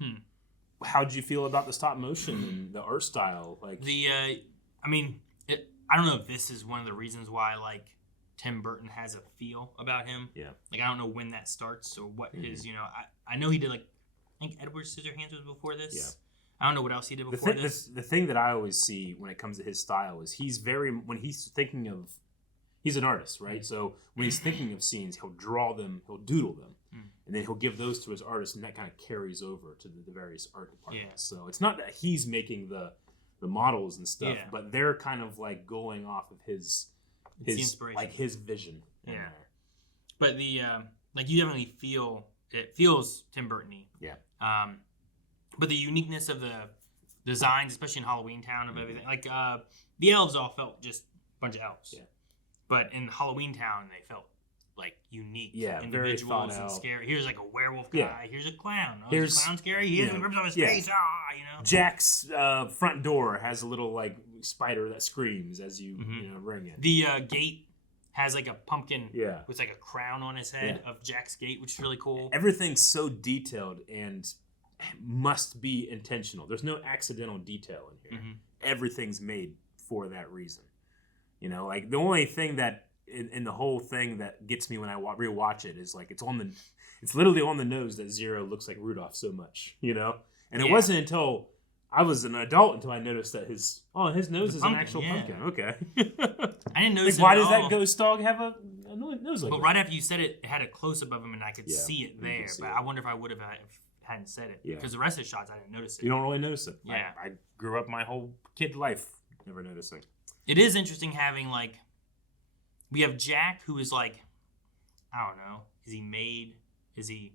How'd you feel about the stop motion and the art style? Like I don't know if this is one of the reasons why like Tim Burton has a feel about him. Yeah. Like I don't know when that starts or what his, I know he did like, I think Edward Scissorhands was before this. Yeah. I don't know what else he did before this. The thing that I always see when it comes to his style is when he's thinking of, he's an artist, right? So when he's thinking of scenes, he'll draw them, he'll doodle them, and then he'll give those to his artist, and that kind of carries over to the various art departments. So it's not that he's making the models and stuff, but they're kind of like going off of his inspiration, like his vision. Yeah. But the like you definitely feel it feels Tim Burton-y. Yeah. But the uniqueness of the designs, especially in Halloween Town, of everything, like the elves all felt just a bunch of elves. Yeah. But in Halloween Town, they felt like unique individuals and scary. Here's like a werewolf guy. Yeah. Here's a clown. Oh, Here's is a clown scary. He has rips on his face. Jack's front door has a little like spider that screams as you ring it. The gate has like a pumpkin Yeah. with like a crown on his head of Jack's gate, which is really cool. Everything's so detailed and must be intentional. There's no accidental detail in here. Everything's made for that reason. Like the only thing that in the whole thing that gets me when I rewatch it is like it's literally on the nose that Zero looks like Rudolph so much, And it wasn't until I was an adult until I noticed that his nose is an actual pumpkin. Okay. I didn't notice. Like, why does that ghost dog have a nose like that? But right after you said it, it had a close up of him, and I could see it there. But I wonder if I would have hadn't said it. Because the rest of the shots, I didn't notice it. You don't really notice it. Yeah. I grew up my whole kid life never noticing. It is interesting having, like, we have Jack, who is like, I don't know, is he made? Is he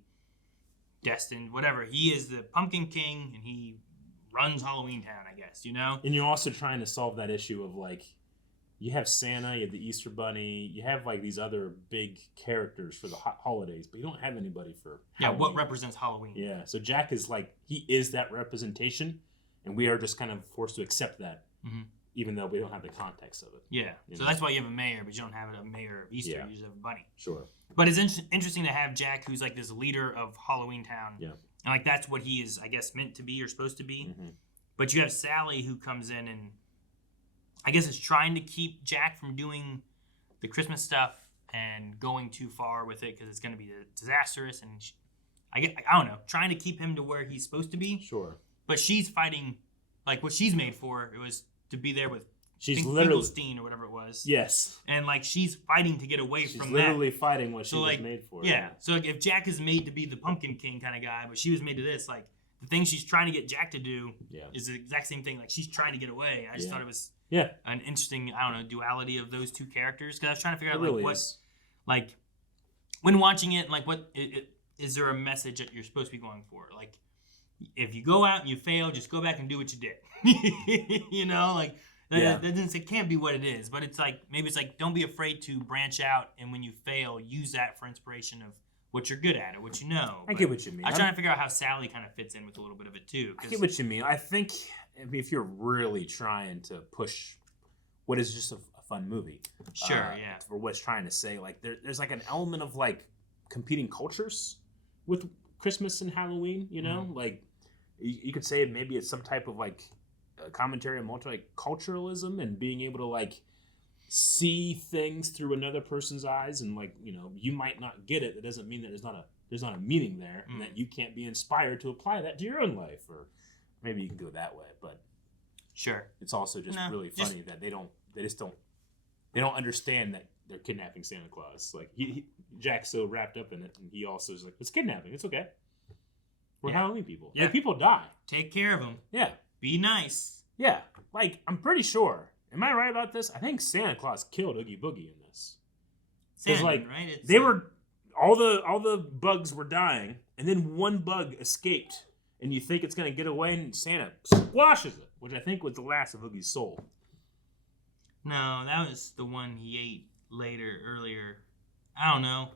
destined? Whatever. He is the Pumpkin King, and he runs Halloween Town, I guess, And you're also trying to solve that issue of, like, you have Santa, you have the Easter Bunny, you have, like, these other big characters for the holidays, but you don't have anybody for Halloween. What represents Halloween. Yeah, so Jack is, like, he is that representation, and we are just kind of forced to accept that, even though we don't have the context of it. Yeah, so that's why you have a mayor, but you don't have a mayor of Easter, you just have a bunny. Sure. But it's interesting to have Jack, who's, like, this leader of Halloween Town. Yeah. And, like, that's what he is, I guess, meant to be or supposed to be. But you have Sally, who comes in and I guess is trying to keep Jack from doing the Christmas stuff and going too far with it because it's going to be disastrous. And I don't know, trying to keep him to where he's supposed to be. Sure. But she's fighting, like, what she's made for. It was to be there with Finkelstein or whatever it was. Yes. And, like, she's fighting to get away from that. She's literally fighting what she was made for. Yeah. So, like, if Jack is made to be the Pumpkin King kind of guy, but she was made to this, like, the thing she's trying to get Jack to do is the exact same thing. Like, she's trying to get away. I just thought it was an interesting, I don't know, duality of those two characters. Because I was trying to figure out, like, what, like, when watching it, like, what, is there a message that you're supposed to be going for? Like, if you go out and you fail, just go back and do what you did. Like, it can't be what it is. But it's like, maybe it's like, don't be afraid to branch out. And when you fail, use that for inspiration of what you're good at or what you know. I get what you mean. I'm trying to figure out how Sally kind of fits in with a little bit of it too. I get what you mean. I think if you're really trying to push what is just a fun movie. Sure, for what's trying to say, like there's like an element of like competing cultures with Christmas and Halloween, Like you could say maybe it's some type of like commentary on multiculturalism and being able to like see things through another person's eyes, and like you might not get it. It doesn't mean that there's not a meaning there, and that you can't be inspired to apply that to your own life, or maybe you can go that way. But sure, it's also just really funny that they don't understand that they're kidnapping Santa Claus. Like Jack's so wrapped up in it, and he also is like, it's kidnapping. It's okay. We're Halloween people. Yeah, like, people die. Take care of them. Yeah. Be nice. Yeah. Like, I'm pretty sure. Am I right about this? I think Santa Claus killed Oogie Boogie in this. Santa, like, right? They were all the bugs were dying, and then one bug escaped, and you think it's gonna get away, and Santa squashes it, which I think was the last of Oogie's soul. No, that was the one he ate earlier. I don't know.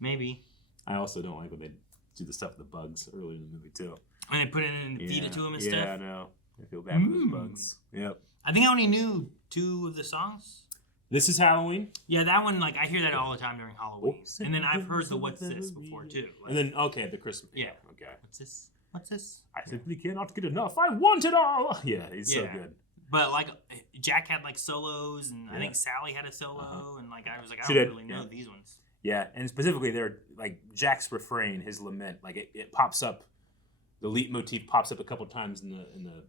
Maybe. I also don't like when they do the stuff with the bugs early in the movie too. When they put it in and feed it to him and stuff. Yeah, I know. I feel bad for those bugs. Yep. I think I only knew 2 of the songs. This is Halloween. Yeah, that one, like, I hear that all the time during Halloween. And then I've heard the What's This before, too. Like, and then, okay, the Christmas. Yeah. Okay. What's this? What's this? I simply cannot get enough. I want it all. Yeah, he's so good. But, like, Jack had, like, solos, and I think Sally had a solo, and, like, I was like, I See don't that- really know these ones. Yeah, and specifically, they're like Jack's refrain, his lament, like it pops up. The leitmotif pops up a couple times in the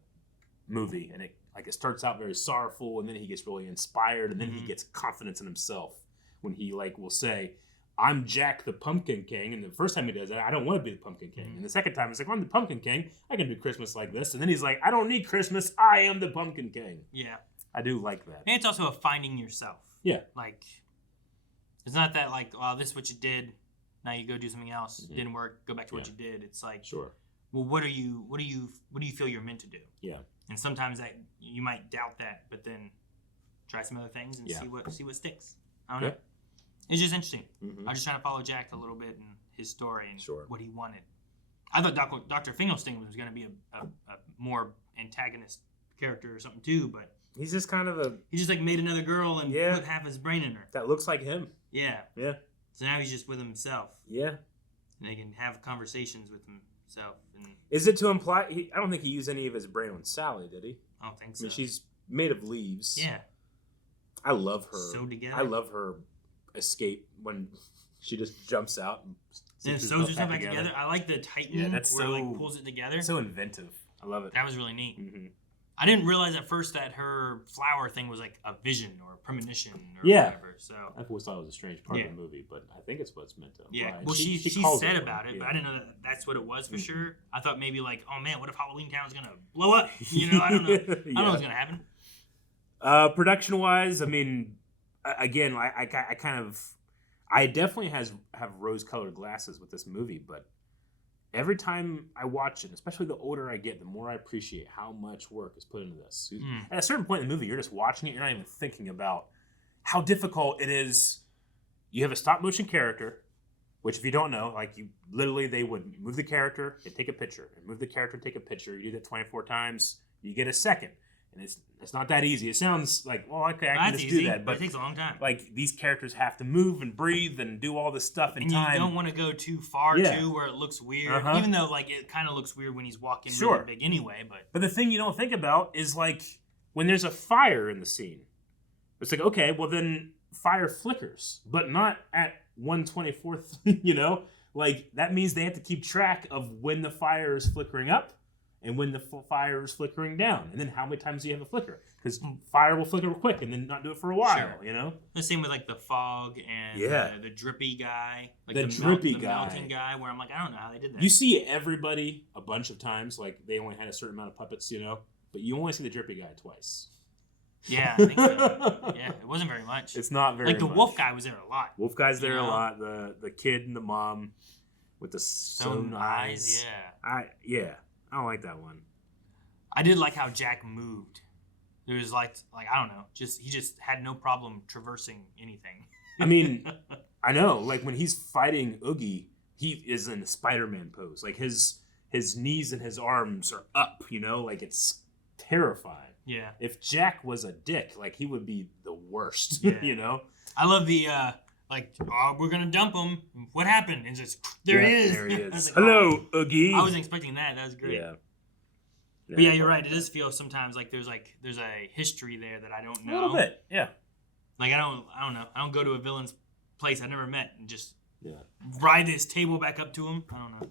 movie, and it starts out very sorrowful, and then he gets really inspired, and then he gets confidence in himself when he will say, "I'm Jack the Pumpkin King," and the first time he does that, I don't want to be the Pumpkin King, and the second time he's like, "I'm the Pumpkin King. I can do Christmas like this," and then he's like, "I don't need Christmas. I am the Pumpkin King." Yeah, I do like that. And it's also a finding yourself. Yeah, like it's not that like, oh, this is what you did. Now you go do something else. Didn't work. Go back to what you did. It's like, sure. Well, what do you feel you're meant to do? Yeah. And sometimes that you might doubt that, but then try some other things and see what sticks. I don't know. It's just interesting. I'm just trying to follow Jack a little bit and his story and what he wanted. I thought Dr. Finkelstein was going to be a more antagonist character or something too, but he's just kind of he just like made another girl and put half his brain in her. That looks like him. Yeah. Yeah. So now he's just with himself. Yeah. And they can have conversations with himself. And is it to imply? I don't think he used any of his brain on Sally, did he? I don't think so. I mean, she's made of leaves. Yeah. I love her. Sewed together. I love her escape when she just jumps out and sews herself back together. I like the tightening where it like pulls it together. So inventive. I love it. That was really neat. I didn't realize at first that her flower thing was like a vision or a premonition or whatever. So I always thought it was a strange part of the movie, but I think it's what it's meant to imply. Yeah. Well, she said about it, but I didn't know that that's what it was for sure. I thought maybe like, oh man, what if Halloween Town's gonna blow up? You know, I don't know. I don't know what's gonna happen. Production wise, I mean, again, I definitely have rose-colored glasses with this movie, but every time I watch it, especially the older I get, the more I appreciate how much work is put into this. At a certain point in the movie, you're just watching it, you're not even thinking about how difficult it is. You have a stop-motion character, which if you don't know, like they would move the character, they take a picture, and move the character, take a picture. You do that 24 times, you get a second. And it's not that easy. It sounds like, well, okay, I can just do that. But it takes a long time. Like, these characters have to move and breathe and do all this stuff in time. And you don't want to go too far, too, where it looks weird. Even though, like, it kind of looks weird when he's walking really big anyway. But the thing you don't think about is, like, when there's a fire in the scene. It's like, okay, well, then fire flickers. But not at 1/24th, you know? Like, that means they have to keep track of when the fire is flickering up and when the fire is flickering down. And then how many times do you have a flicker? Because fire will flicker quick and then not do it for a while, you know? The same with, like, the fog and the drippy guy. Like the melting guy, where I'm like, I don't know how they did that. You see everybody a bunch of times. Like, they only had a certain amount of puppets, you know? But you only see the drippy guy twice. Yeah, I think so. Yeah, it wasn't very much. It's not very much. Like, the wolf guy was there a lot. Wolf guy's there a lot. The kid and the mom with the sewn eyes. Yeah. I don't like that one. I did like how Jack moved. There was like I don't know, he just had no problem traversing anything. I mean, I know, like when he's fighting Oogie, he is in a Spider-Man pose. Like his knees and his arms are up, you know, like it's terrifying. Yeah. If Jack was a dick, like he would be the worst, you know? I love the we're gonna dump him. What happened? And just there he is. There he is. Like, Hello, Oogie. I wasn't expecting that. That was great. Yeah. But yeah, you're right. It does feel sometimes like there's a history there that I don't know. A little bit, yeah. Like I don't know. I don't go to a villain's place I never met and just ride this table back up to him. I don't know.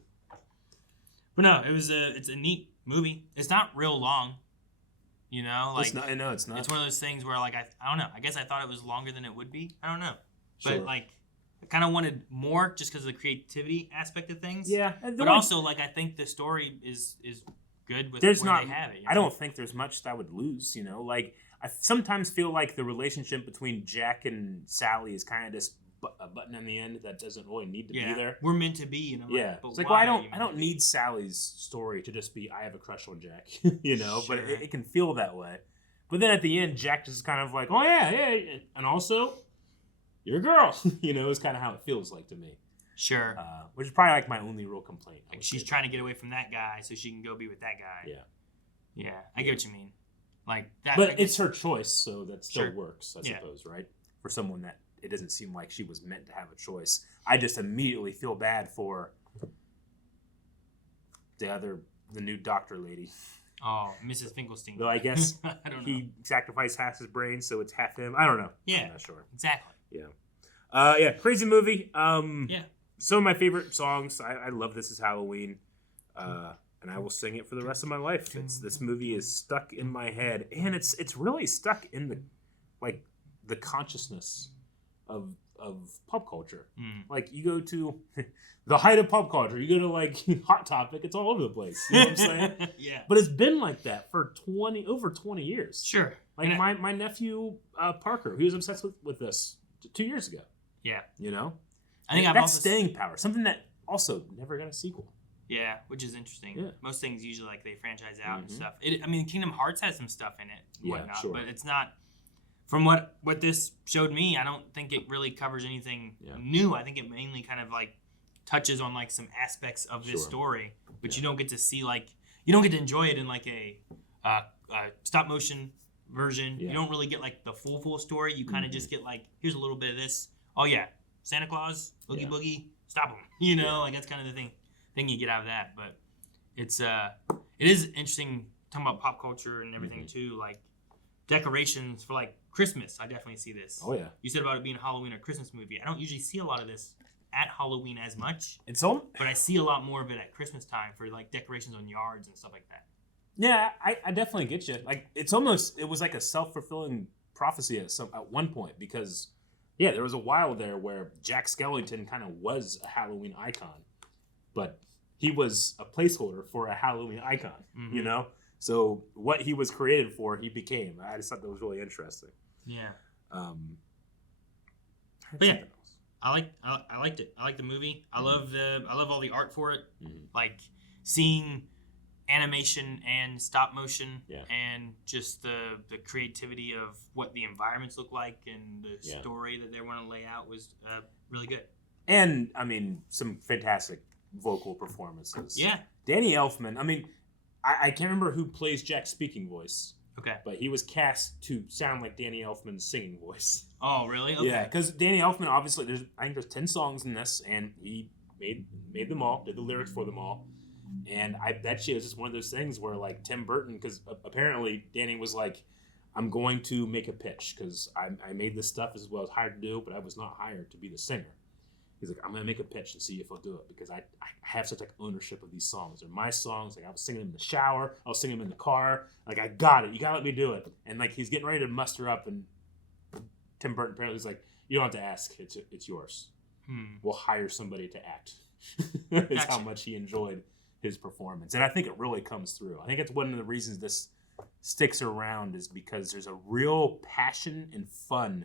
But no, it's a neat movie. It's not real long. You know, like it's not. I know it's not. It's one of those things where like I don't know. I guess I thought it was longer than it would be. I don't know. But like I kind of wanted more just because of the creativity aspect of things. Yeah. But also like I think the story is good with where they have it. You know? I don't think there's much that I would lose, you know? Like, I sometimes feel like the relationship between Jack and Sally is kind of just a button on the end that doesn't really need to be there. We're meant to be, and I'm yeah. like, but it's like, why well, I don't need Sally's story to just be I have a crush on Jack, you know. Sure. But it can feel that way. But then at the end, Jack just is kind of like, oh yeah, and also, you're a girl, you know. Is kind of how it feels like to me. Sure. Which is probably like my only real complaint. Like she's trying to get away from that guy so she can go be with that guy. Yeah. Yeah, I get what you mean. Like that. But it's her choice, so that still Sure. works, I suppose, right? For someone that it doesn't seem like she was meant to have a choice. I just immediately feel bad for the new doctor lady. Oh, Mrs. Finkelstein. Though I guess I don't know. he sacrificed half his brain, so it's half him. I don't know. Yeah, I'm not sure. Exactly. Yeah. Yeah, crazy movie. Yeah. Some of my favorite songs. I love This Is Halloween. And I will sing it for the rest of my life. This movie is stuck in my head, and it's really stuck in the consciousness of pop culture. Like you go to the height of pop culture, you go to like Hot Topic, it's all over the place. You know what I'm saying? Yeah. But it's been like that for over 20 years. Sure. Like my nephew Parker, he was obsessed with this 2 years ago. Yeah. You know, I think that's staying power. Something that also never got a sequel. Yeah, which is interesting. Yeah. Most things usually like they franchise out and stuff. I mean, Kingdom Hearts has some stuff in it, and whatnot, sure. but it's not. From what this showed me, I don't think it really covers anything new. I think it mainly kind of like touches on like some aspects of this story, but you don't get to see you don't get to enjoy it in like a stop motion version. Yeah. You don't really get like the full story. You kind of just get like, here's a little bit of this. Oh yeah, Santa Claus, Oogie Boogie, stop him. You know, like that's kind of the thing you get out of that. But it is interesting talking about pop culture and everything too, like decorations for like Christmas. I definitely see this. Oh yeah. You said about it being a Halloween or Christmas movie. I don't usually see a lot of this at Halloween as much. But I see a lot more of it at Christmas time for like decorations on yards and stuff like that. Yeah, I definitely get you. Like it was like a self-fulfilling prophecy at one point, because there was a while there where Jack Skellington kind of was a Halloween icon, but he was a placeholder for a Halloween icon, you know? So what he was created for, he became. I just thought that was really interesting. Yeah. But yeah, I liked it. I liked the movie. I love all the art for it. Like seeing animation and stop motion and just the creativity of what the environments look like and the story that they want to lay out was really good. And I mean, some fantastic vocal performances. Yeah. Danny Elfman. I mean, I can't remember who plays Jack's speaking voice. Okay. But he was cast to sound like Danny Elfman's singing voice. Oh, really? Okay. Yeah, because Danny Elfman, obviously, I think there's 10 songs in this, and he made them all, did the lyrics for them all. And I bet you it's just one of those things where, like, Tim Burton, because apparently Danny was like, I'm going to make a pitch, because I made this stuff. This is what I was hired to do, but I was not hired to be the singer. He's like, I'm going to make a pitch and see if I'll do it, because I have such like ownership of these songs. They're my songs. Like I was singing them in the shower. I was singing them in the car. Like, I got it. You got to let me do it. And like, he's getting ready to muster up, and Tim Burton apparently is like, you don't have to ask. It's yours. We'll hire somebody to act. Is how much he enjoyed his performance. And I think it really comes through. I think it's one of the reasons this sticks around is because there's a real passion and fun,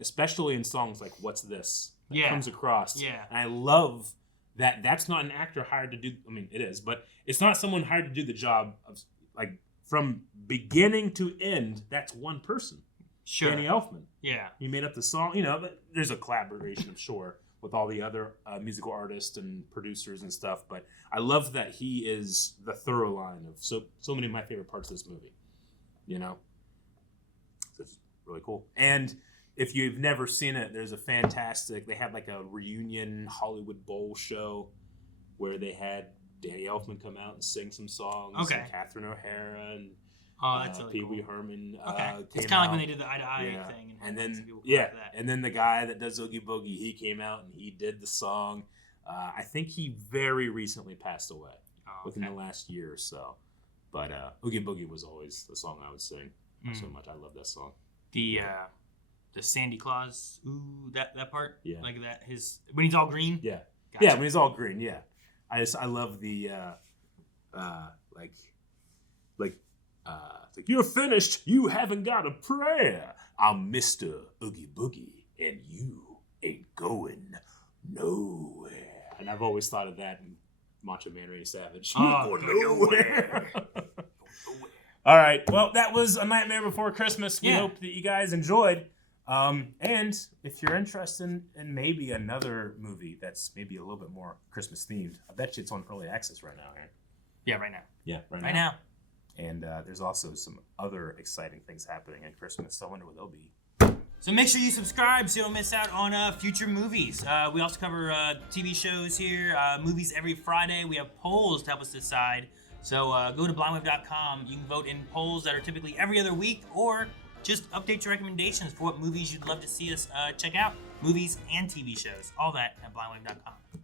especially in songs like What's This? That comes across. Yeah. And I love that that's not an actor hired to do, I mean, it is, but it's not someone hired to do the job of, like, from beginning to end, that's one person. Sure. Danny Elfman. Yeah. He made up the song, you know, but there's a collaboration, I'm sure, with all the other musical artists and producers and stuff, but I love that he is the thorough line of so many of my favorite parts of this movie, you know? So it's really cool. And if you've never seen it, there's a fantastic, they had like a reunion Hollywood Bowl show where they had Danny Elfman come out and sing some songs. Okay. And Catherine O'Hara and that's really Pee Wee cool. Herman. Okay. It's came kind of like out. when they did the Eye to Eye thing. And then, people yeah. that. And then the guy that does Oogie Boogie, he came out and he did the song. I think he very recently passed away within the last year or so. But Oogie Boogie was always the song I would sing so much. I love that song. The Sandy Claus, that part, yeah, like that. When he's all green, yeah, gotcha. Yeah, when he's all green, yeah. I love the it's like, you're finished. You haven't got a prayer. I'm Mr. Oogie Boogie, and you ain't going nowhere. And I've always thought of that in Macho Man Randy Savage. Going nowhere. All right. Well, that was A Nightmare Before Christmas. We hope that you guys enjoyed. And if you're interested in maybe another movie that's maybe a little bit more Christmas themed, I bet you it's on early access right now, Aaron. Yeah, right now. Yeah, right now. And there's also some other exciting things happening at Christmas, so I wonder what they'll be. So make sure you subscribe so you don't miss out on future movies. We also cover TV shows here, movies every Friday. We have polls to help us decide. So go to blindwave.com. You can vote in polls that are typically every other week, or just update your recommendations for what movies you'd love to see us check out. Movies and TV shows. All that at blindwave.com.